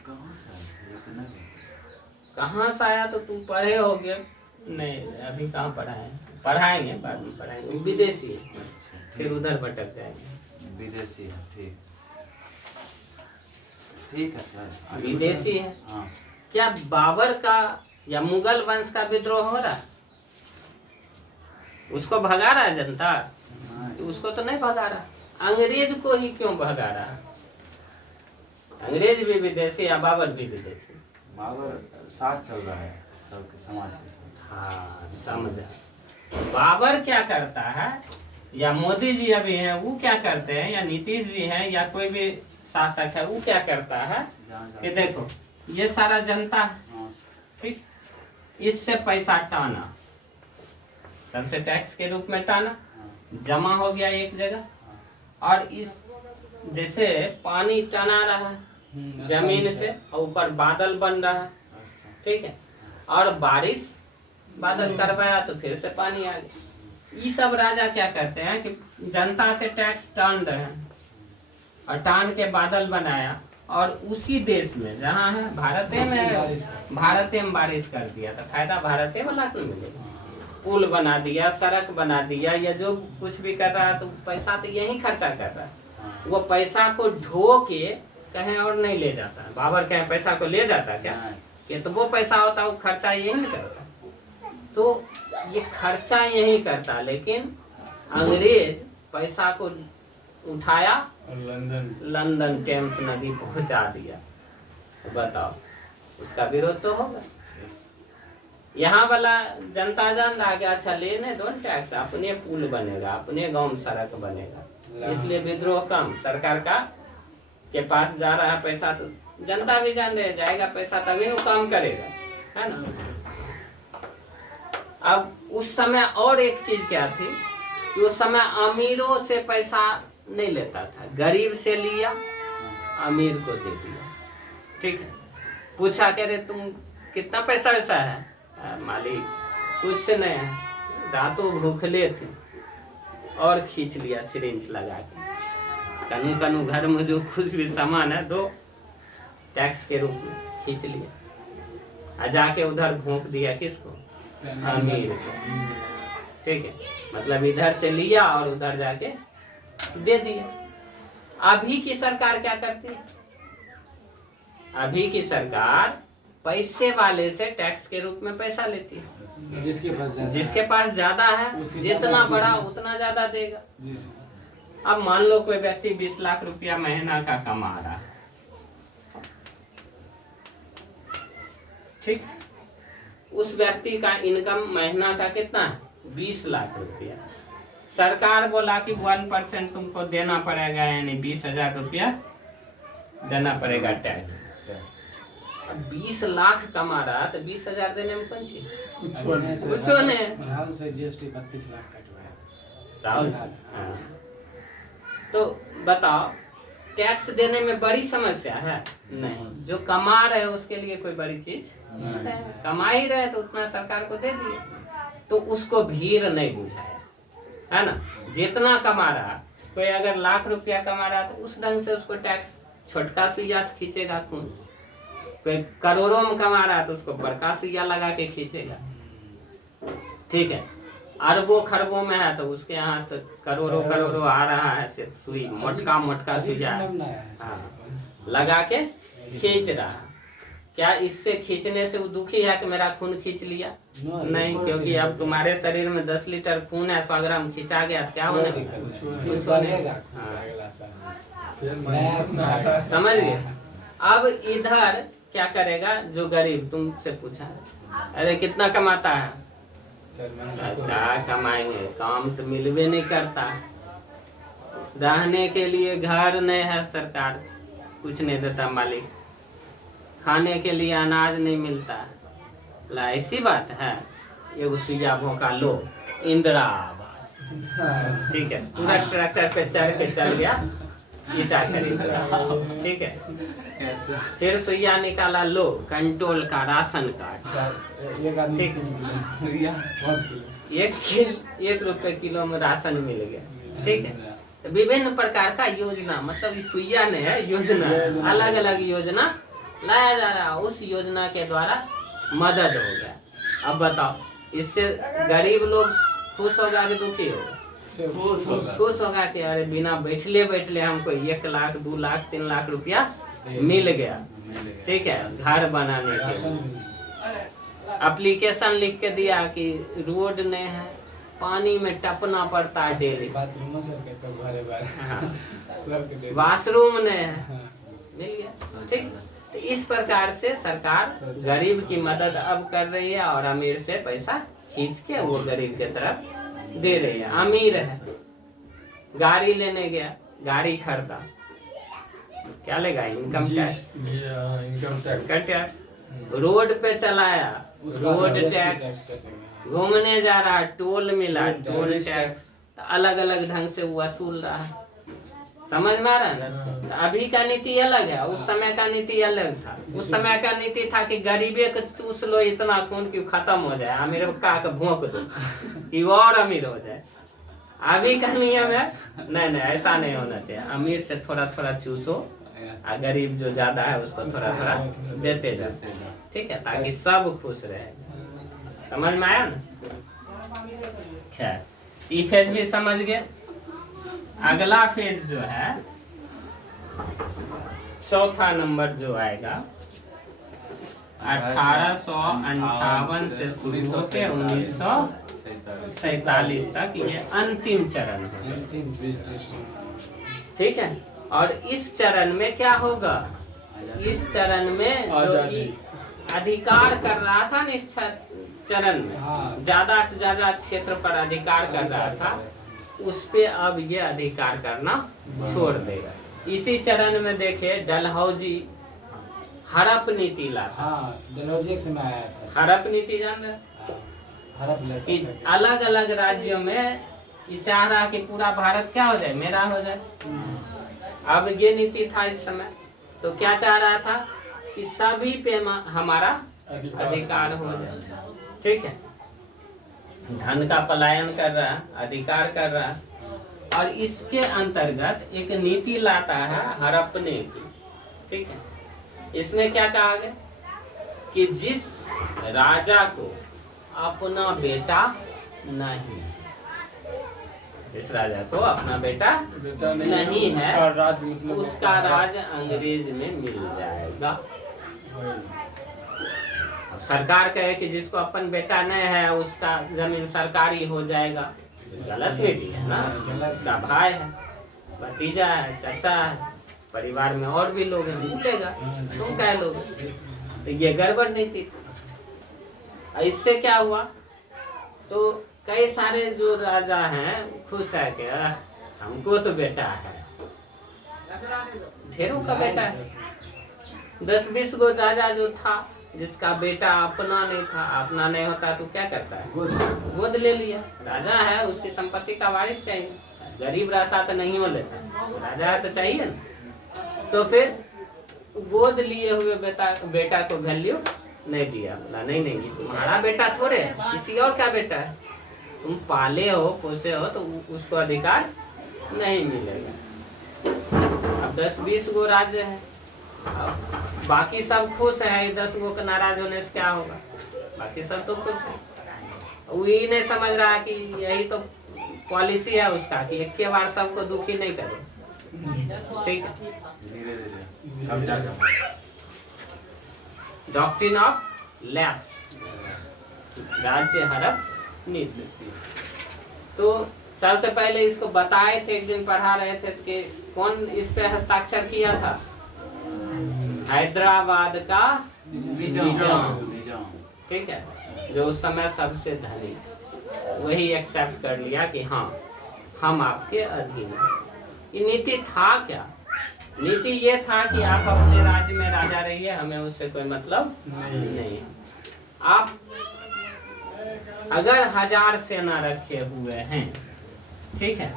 कहाँ से आया? इतना भी? कहाँ से आया? तो तुम पढ़े होगे? नहीं, अभी कहाँ पढ़ाए? पढ़ाएंगे, बाद में पढ़ाएंगे। विदेशी है, अच्छा, फिर उधर भटक जाएंगे। विदेशी है। ठीक, ठीक है सर। विदेशी है। हाँ। क्या बाबर का या मुगल वंश का विद्रोह हो रहा है? उसको भगा रहा है जनता? तो उसको तो नहीं भगा रहा। अंग्रेज को ही क्यों भगा रहा? अंग्रेज भी विदेशी या बाबर भी विदेशी? बाबर साथ चल रहा है सबके, समाज के साथ। हाँ, समझा। बाबर क्या करता है, या मोदी जी अभी हैं वो क्या करते हैं, या नीतीश जी हैं, या कोई भी शासक है वो क्या करता है कि देखो ये सारा जनता है, ठीक, इससे पैसा टाना, सबसे टैक्स के रूप में टाना, जमा हो गया एक जगह, और इस जैसे पानी टना रहा है जमीन से, और ऊपर बादल बन रहा है, ठीक है, और बारिश बादल करवाया तो फिर से पानी आ गया। ये सब राजा क्या करते हैं कि जनता से टैक्स टान रहे हैं, और टान के बादल बनाया, और उसी देश में जहाँ है भारत में बारिश कर दिया, तो फायदा भारत वाला को मिलेगा। पुल बना दिया, सड़क बना दिया, या जो कुछ भी कर रहा है, तो पैसा तो यही खर्चा कर रहा है। वो पैसा को ढो के कहीं और नहीं ले जाता है। बाबर कहीं पैसा को ले जाता क्या? कि तो वो पैसा होता वो खर्चा यही नहीं करता, तो ये खर्चा यही करता। लेकिन अंग्रेज पैसा को उठाया, लंदन टेम्स नदी पहुंचा दिया। तो बताओ, उसका विरोध तो होगा। यहाँ वाला जनता जान रहा कि अच्छा लेने दो टैक्स, अपने पुल बनेगा, अपने गांव में सड़क बनेगा, इसलिए विद्रोह कम। सरकार का के पास जा रहा है पैसा, तो जनता भी जान रहे जाएगा पैसा, तभी वो काम करेगा, है ना। अब उस समय और एक चीज क्या थी कि उस समय अमीरों से पैसा नहीं लेता था, गरीब से लिया, अमीर को दे दिया, ठीक है। पूछा कह रहे तुम कितना पैसा वैसा है? मालिक कुछ नहीं है, रातों भूखले थे, और खींच लिया सिरिंज लगा के, कनु घर में जो कुछ भी सामान है दो, टैक्स के रूप में खींच लिया, और जाके उधर भोंक दिया किसको? अमीर को। ठीक है, मतलब इधर से लिया और उधर जाके दे दिया। अभी की सरकार क्या करती है? अभी की सरकार पैसे वाले से टैक्स के रूप में पैसा लेती है। जिसके पास ज्यादा है, जितना बड़ा उतना ज्यादा देगा। अब मान लो कोई व्यक्ति 20 लाख रुपया महीना का कमा रहा है, ठीक, उस व्यक्ति का इनकम महीना का कितना है? 20 लाख रुपया। सरकार बोला कि 1% तुमको देना पड़ेगा, यानी 20,000 रुपया देना पड़ेगा टैक्स। 20 लाख कमा रहा तो 20,000 देने में कौन चीज? कुछ नहीं। राहुल से जीएसटी 32 लाख कटवाया। राहुल, हाँ। तो बताओ, टैक्स देने में बड़ी समस्या है? नहीं। जो कमा रहे उसके लिए कोई बड़ी चीज नहीं। कमा ही रहे तो उतना सरकार को दे दिए, तो उसको भीड़ नहीं बुझाया, है ना। जितना कमा रहा, कोई अगर लाख रुपया कमा रहा तो उस ढंग से उसको टैक्स छोटका सुइया से खींचेगा खून। कोई करोड़ों में कमा रहा तो उसको बड़का सुइया लगा के खींचेगा, ठीक है। अरबों खरबों में है तो उसके यहाँ से करोड़ों करोड़ों आ रहा है, सिर्फ सुई मोटका सुइया लगा के खींच रहा है। क्या इससे खींचने से वो दुखी है कि मेरा खून खींच लिया? नहीं, क्योंकि अब तुम्हारे शरीर में 10 लीटर खून है, 100 ग्राम खींचा गया तो क्या होने? कुछ होने। समझ गए? अब इधर क्या करेगा जो गरीब? तुमसे पूछा, अरे कितना कमाता है? क्या कमाएंगे, काम तो मिलवे नहीं करता, रहने के लिए घर नहीं है, सरकार कुछ नहीं देता, मालिक खाने के लिए अनाज नहीं मिलता। ला ऐसी बात है, एगो सुइया भोंका लो, इंदिरा आवास, ठीक है, पूरा ट्रैक्टर पे चढ़ के चल गया, ईटा खरीद रहा, ठीक है। फिर सुइया निकाला, लो कंट्रोल का राशन कार्ड, ठीक, 1 रुपए किलो में राशन मिल गया, ठीक है। तो विभिन्न प्रकार का योजना, मतलब इस सुइया ने है योजना, अलग अलग योजना लाया जा रहा, उस योजना के द्वारा मदद हो गया। अब बताओ, इससे गरीब लोग खुश होगा कि दुखी होगा? खुश होगा कि अरे बिना बैठले बैठले हमको 1 लाख 2 लाख 3 लाख रुपया मिल गया, ठीक है, घर बनाने के लिए। एप्लीकेशन लिख के दिया कि रोड नहीं है, पानी में टपना पड़ता है डेली, वाशरूम नहीं है, मिल गया, ठीक। तो इस प्रकार से सरकार गरीब की मदद अब कर रही है और अमीर से पैसा खींच के वो गरीब के तरफ दे रही है। अमीर है, गाड़ी लेने गया, गाड़ी खरीदा, क्या लेगा? Income tax. रोड पे चलाया, रोड टैक्स। घूमने जा रहा, टोल मिला, टोल टैक्स। अलग अलग ढंग से वसूल रहा है, समझ में आ रहा है ना। तो अभी का नीति अलग है, उस समय का नीति अलग था। उस समय का नीति था कि गरीबे को चूस लो, इतना खून क्यों खत्म हो जाए, अमीर का भोंक दो कि वो और अमीर हो जाए। अभी का नियम है नहीं, ऐसा नहीं होना चाहिए, अमीर से थोड़ा थोड़ा चूसो और गरीब जो ज्यादा है उसको थोड़ा थोड़ा देते जाते, ठीक है, ताकि सब खुश रहे। समझ में आया ना? खैर, ई फेज भी समझ गए। अगला फेज जो है, चौथा नंबर जो आएगा, 1858 से शुरू होकर 1947 तक, ये अंतिम चरण है, ठीक है। और इस चरण में क्या होगा? इस चरण में जो अधिकार कर रहा था ना, इस चरण में ज्यादा से ज्यादा क्षेत्र पर अधिकार कर रहा था, उस पे अब ये अधिकार करना छोड़ देगा। इसी चरण में देखे डलहौजी हड़प नीति लाता। डलहौजी एक समय आया था। हड़प नीति जान रहे? अलग अलग राज्यों में ये चाह रहा कि पूरा भारत क्या हो जाए, मेरा हो जाए। अब ये नीति था इस समय, तो क्या चाह रहा था कि सभी पे हमारा अधिकार हो जाए, ठीक है। धन का पलायन कर रहा, अधिकार कर रहा, और इसके अंतर्गत एक नीति लाता है हड़पने की, ठीक है। इसमें क्या कहा गया कि जिस राजा को अपना बेटा नहीं, इस राजा को अपना बेटा बेटा नहीं है, उसका राज मतलब उसका राज अंग्रेज में मिल जाएगा। सरकार कहे कि जिसको अपन बेटा नहीं है उसका जमीन सरकारी हो जाएगा, गलत नीति है ना। उसका भाई है, भतीजा है, चाचा है, परिवार में और भी लोग हैं, मिलेगा, तुम कह लोगे, तो ये गड़बड़ नीति थी। इससे क्या हुआ, तो कई सारे जो राजा हैं खुश है कि हमको तो बेटा है, ढेरों का बेटा है। 10-20 गो राजा जो था जिसका बेटा अपना नहीं था, अपना नहीं होता तो क्या करता है, गोद ले लिया। राजा है, उसकी संपत्ति का वारिस चाहिए, गरीब रहता तो नहीं हो लेता, राजा है तो चाहिए ना। तो फिर गोद लिए हुए बेटा को वैल्यू नहीं दिया, बोला नहीं नहीं तुम्हारा बेटा थोड़े है, किसी और का बेटा है, तुम पाले हो पोसे हो तो उसको अधिकार नहीं मिलेगा। अब 10-20 गो राज्य है, अब बाकी सब खुश है, 10 गो का नाराज होने से क्या होगा, बाकी सब तो खुश है। वो ये नहीं समझ रहा कि यही तो पॉलिसी है उसका कि एक के बार सबको दुखी नहीं करो, ठीक है। धीरे धीरे डॉक्ट्रिन ऑफ लैप्स, राज्य हड़प नीति। तो सबसे पहले इसको बताए थे, एक दिन पढ़ा रहे थे कि कौन इस पे हस्ताक्षर किया था, हैदराबाद का निजाम, ठीक है, जो उस समय सबसे धनी, वही एक्सेप्ट कर लिया कि हाँ हम आपके अधीन हैं। ये नीति था क्या, नीति ये था कि आप अपने राज्य में राजा रहिए, हमें उससे कोई मतलब नहीं है। आप अगर 1000 सेना रखे हुए हैं, ठीक है,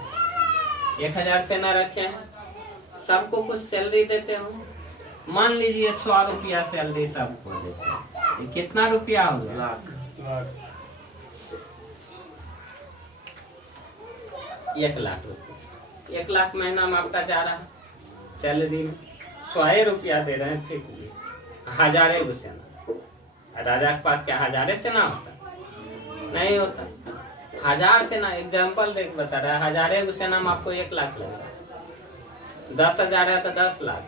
1000 सेना रखे हैं, सबको कुछ सैलरी देते हो, मान लीजिए 100 रुपया सैलरी सबको देते हैं, कितना रुपया हो गया, लाख 1 लाख रुपया। 1 लाख महीना में आपका जा रहा है, सैलरी में 100 रुपया दे रहे हैं, ठीक, 1000 गो सेना। राजा के पास क्या 1000 सेना होता, नहीं होता। 1000 सेना, एग्जाम्पल देख बता रहा है, 1000 गो सेना में आपको 1 लाख लगेगा, 10,000 है तो 10 लाख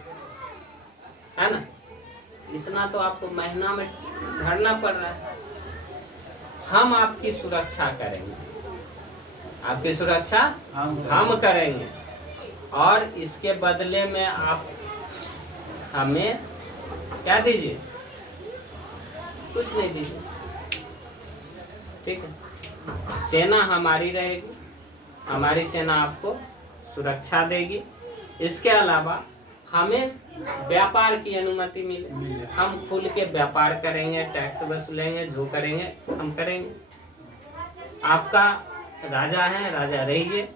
है ना, इतना तो आपको महीना में भरना पड़ रहा है। हम आपकी सुरक्षा करेंगे, आपकी सुरक्षा हम करेंगे, और इसके बदले में आप हमें क्या दीजिए, कुछ नहीं दीजिए, ठीक है। सेना हमारी रहेगी, हमारी सेना आपको सुरक्षा देगी। इसके अलावा हमें व्यापार की अनुमति मिले, हम खुल के व्यापार करेंगे, टैक्स वसूलेंगे, जो करेंगे हम करेंगे। आपका राजा है, राजा रहिए,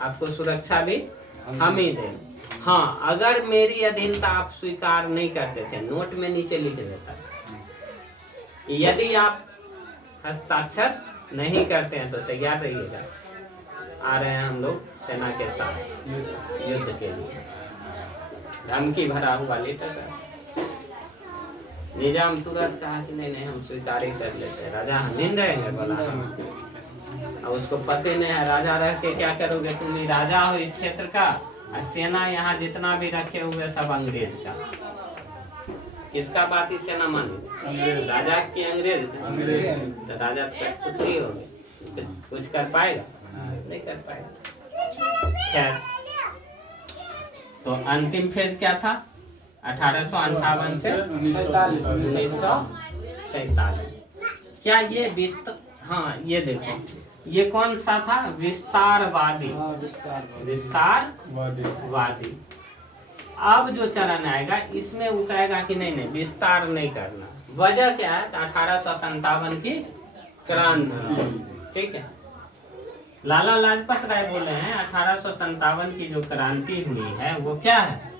आपको सुरक्षा भी हम ही देंगे। हाँ, अगर मेरी अधीनता आप स्वीकार नहीं करते थे, नोट में नीचे लिख देता, यदि आप हस्ताक्षर नहीं करते हैं तो तैयार रहिएगा, आ रहे हैं हम लोग सेना के साथ युद्ध के लिए। धमकी भरा हुआ लेटर है। निजाम तुरंत कहा कि नहीं नहीं हम स्वीकार ही कर लेते हैं, राजा हम नहीं रहेंगे, बोला अब उसको पता नहीं है राजा रह के क्या करोगे, तुम ही राजा हो इस क्षेत्र का, और सेना यहाँ जितना भी रखे हुए सब अंग्रेज का। किसका बात ही सेना मानी, राजा की अंग्रेज का, तो राजा कुछ नहीं हो गए, कुछ कर पाएगा, नहीं कर पाएगा। खैर, तो अंतिम फेज क्या था, 1858 से 1947। क्या ये हाँ ये देखो, ये कौन सा था, विस्तारवादी, विस्तारवादी। अब जो चरण आएगा इसमें वो कहेगा कि नहीं नहीं विस्तार नहीं करना। वजह क्या है, 1857 की क्रांति, ठीक है। लाला लाजपत राय बोले हैं 1857 की जो क्रांति हुई है वो क्या है,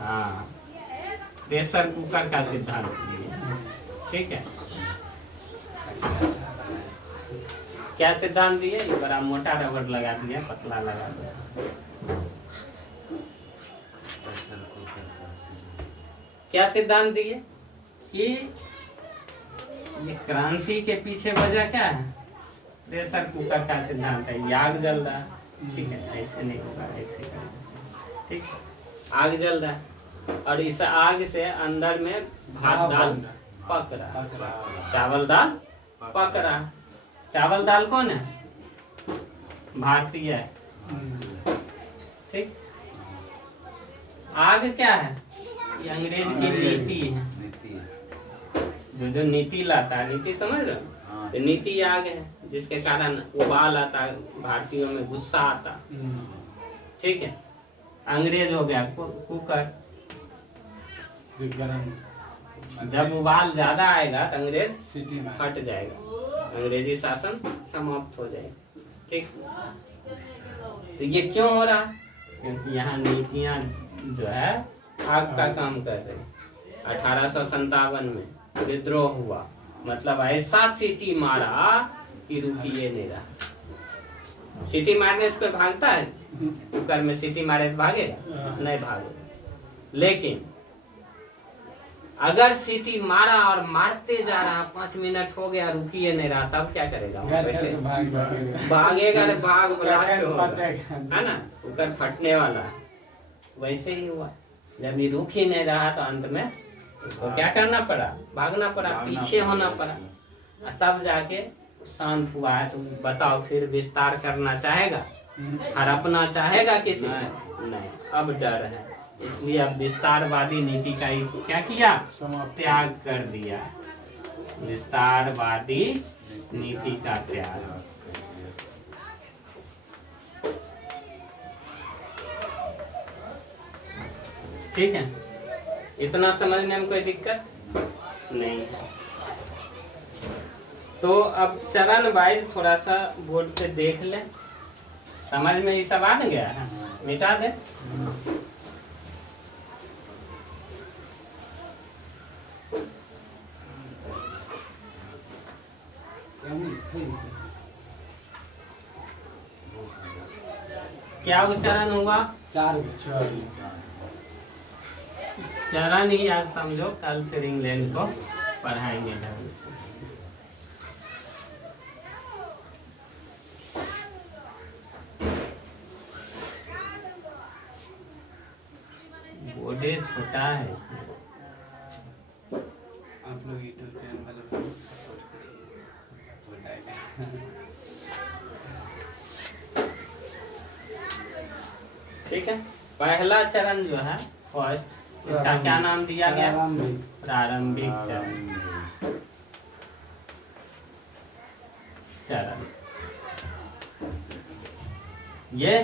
हाँ, प्रेशर कुकर का सिद्धांत दिए, ठीक है। क्या सिद्धांत दिए, ये बड़ा मोटा रबड़ लगा दिया, पतला लगा दिया। क्या सिद्धांत दिए कि ये क्रांति के पीछे वजह क्या है? प्रेशर कुकर का सिद्धांत है। ये आग जल रहा है, ठीक है, ऐसे नहीं होगा, ऐसे करेंगे, ठीक है। आग जल रहा है और इस आग से अंदर में भात दाल पक रहा है, चावल दाल पक रहा है। चावल दाल कौन है? भारतीय है, ठीक। आग क्या है? ये अंग्रेज की नीति है, जो नीति लाता है, नीति समझ रहे हो? तो नीति आग है जिसके कारण उबाल आता है, भारतीयों में गुस्सा आता, ठीक है। अंग्रेज हो गया कुकर, जब उबाल ज्यादा आएगा तो अंग्रेज सिटी में फट जाएगा, अंग्रेजी शासन समाप्त हो जाएगा, ठीक। तो ये क्यों हो रहा? क्योंकि यहाँ नीतियाँ जो है आग का काम कर रही। 1857 में विद्रोह हुआ, मतलब ऐसा सीटी मारा कि रुकिए नहीं रहा। सीटी मारने से कोई भागता है? कुकर में सीटी मारे तो भागेगा? नहीं भागेगा। लेकिन अगर सीटी मारा और मारते जा रहा, 5 मिनट हो गया, रुकिए नहीं रहा, तब क्या करेगा? भागेगा, भाग ब्लास्ट होगा, है ना, कुकर फटने वाला। वैसे ही हुआ, जब ये रुक ही नहीं रहा तो अंत में उसको क्या करना पड़ा? भागना पड़ा, पीछे होना पड़ा, तब जाके शांत हुआ है। तो बताओ, फिर विस्तार करना चाहेगा? हड़पना चाहेगा किसी से? नहीं, अब डर है, इसलिए अब विस्तारवादी नीति का क्या किया? त्याग कर दिया, विस्तारवादी नीति का त्याग। ठीक है, इतना समझने में कोई दिक्कत नहीं है। तो अब चरण वाइज थोड़ा सा बोर्ड पे देख ले, समझ में ये सब आ गया है? मिटा दे। क्या उच्चारण हुआ? 4 चरण ही आज समझो, कल फिर इंग्लैंड को पढ़ाएंगे ढंग से। बोर्डे छोटा है इसमें। आप लोग यूट्यूब चैनल ठीक है, पहला चरण जो है फर्स्ट, इसका क्या नाम दिया गया? प्रारंभिक चरण। ये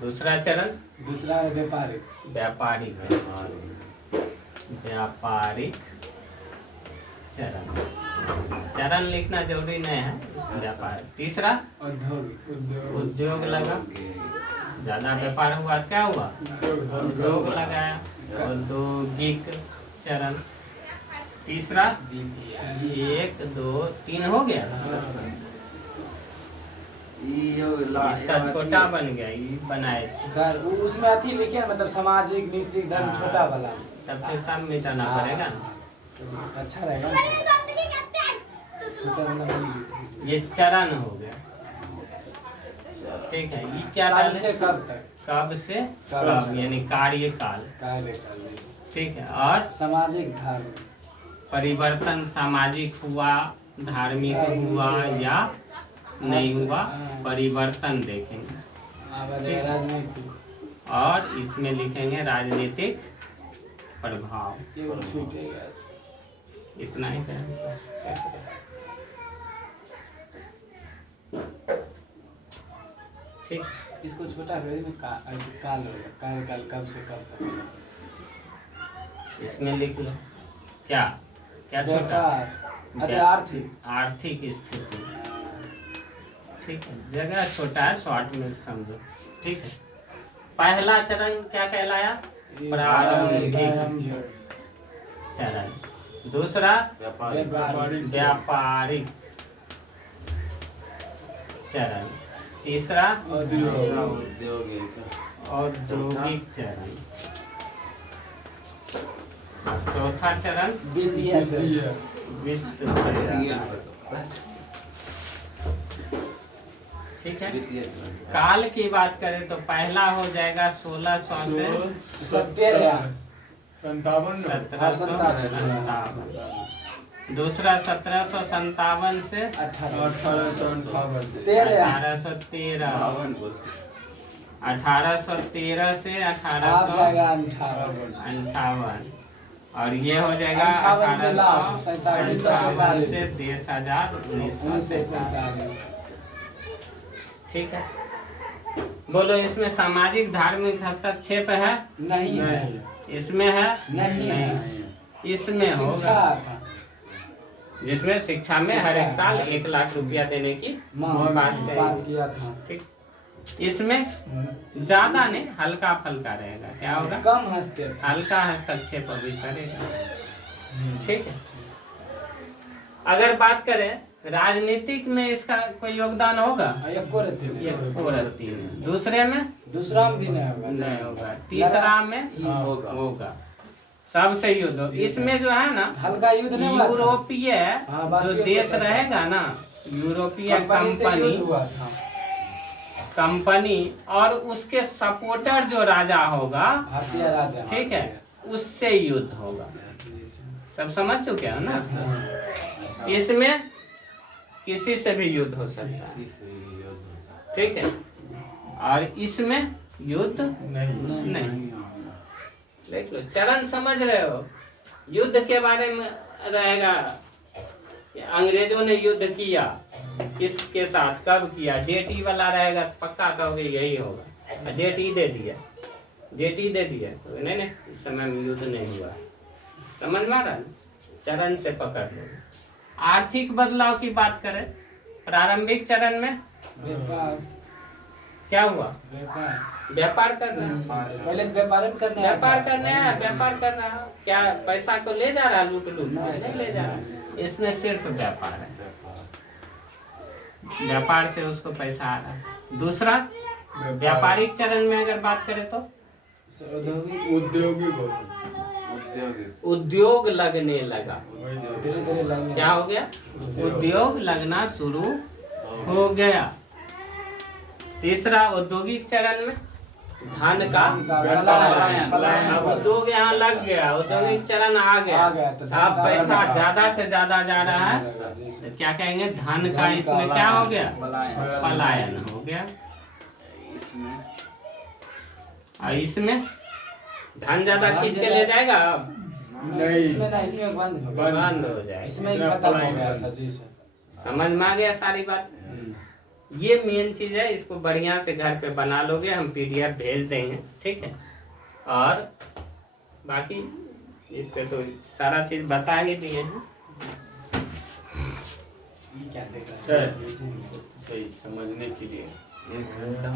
दूसरा चरण, दूसरा है व्यापारिक। व्यापारिक चरण। चरण लिखना जरूरी नहीं है, व्यापार। तीसरा उद्योग लगा, ज्यादा व्यापार हुआ क्या हुआ? उद्योग लगाया, औद्योगिक चरण। तीसरा 1 2 3 हो गया, इसका छोटा बन गया, ये बनाए सर। उसमें अथी लिखे, मतलब सामाजिक नीति धर्म छोटा वाला, तब फिर सब मिटाना पड़ेगा ना। अच्छा रहेगा। छोटा वाला ये चरण हो गया, ठीक है। ये क्या कब से कब तक? कब से कब, यानी कार्यकाल, ठीक है। और सामाजिक धर्म, परिवर्तन सामाजिक हुआ, धार्मिक हुआ या नहीं हुआ, परिवर्तन देखेंगे। राजनीतिक, और इसमें लिखेंगे राजनीतिक प्रभाव। इतना ही करेंगे। ठीक, इसको छोटा में काल होगा, कार्यकाल कब से कब तक। इसमें लिख लो क्या क्या छोटा? आर्थिक स्थिति, ठीक है। जगह छोटा है, शॉर्ट में समझो, ठीक है। पहला चरण क्या कहलाया? प्रारंभिक चरण। दूसरा व्यापारिक चरण। तीसरा औद्योगिक चरण। चौथा चरण वित्तीय से वित्त ठीक है। काल की बात करें तो पहला हो जाएगा 1600 से 57 1757, दूसरा 1757 से 1858 1813, 1813 से 1858, और ये हो जाएगा 1857 से 10,1947। ठीक है। बोलो इसमें सामाजिक धार्मिक हस्तक्षेप है? नहीं है, इसमें है? नहीं इसमें शिक्षा होगा, था। जिसमें शिक्षा में हर एक साल 1 लाख रुपया देने की बात बात कही। किया था। ठीक। इसमें ज्यादा नहीं, हल्का फल्का रहेगा। क्या होगा? कम हस्तक्षेप, हल्का हस्तक्षेप अभी करेगा। ठीक है। अगर बात करें राजनीतिक में इसका कोई योगदान होगा? रहती है। दूसरे में? दूसरा में भी नहीं होगा। तीसरा में होगा। सबसे युद्ध हो। इसमें जो है ना हल्का युद्ध नहीं हुआ था। यूरोपीय जो देश रहेगा ना, यूरोपीय कंपनी और उसके सपोर्टर जो राजा होगा, भारतीय राजा, ठीक है, उससे युद्ध होगा। सब समझ चुके हो ना? इसमें किसी से भी युद्ध हो सकता है। ठीक है। और इसमें युद्ध नहीं। देख लो, चरण समझ रहे हो? युद्ध के बारे में रहेगा, अंग्रेजों ने युद्ध किया किसके साथ, कब किया, डेट ई वाला रहेगा, पक्का कहोगे यही होगा। डेट ई दे दिया, नहीं, इस समय में युद्ध नहीं हुआ। समझ में आ रहा है? चरण से पकड़ लो। आर्थिक बदलाव की बात करें, प्रारंभिक चरण में क्या हुआ? व्यापार करना है। पहले व्यापार करना है। व्यापार करना है। क्या पैसा को ले जा रहा है लूट नहीं ले जा रहा। इसमें सिर्फ व्यापार है, व्यापार से उसको पैसा आ रहा है। दूसरा व्यापारिक चरण में अगर बात करें तो उद्योग लगने लगा। धीरे क्या हो गया? उद्योग लगना शुरू हो गया। तीसरा औद्योगिक चरण में धन का पलायन। अब उद्योग यहाँ लग गया, औद्योगिक चरण आ गया, अब पैसा ज्यादा से ज्यादा जा रहा है, तो क्या कहेंगे? धन का इसमें क्या हो गया? पलायन हो गया। इसमें धन ज्यादा खींच के ले जाएगा, इसमें बंद हो जाएगा। इसमें खत्म हो गया था जी सर। समझ में आ गया सारी बात? ये मेन चीज है, इसको बढ़िया से घर पे बना लोगे, हम PDF भेज देंगे। ठीक है। और बाकी इस पे तो सारा चीज बता ही दिए हैं। सर सही समझने के लिए 1 घंटा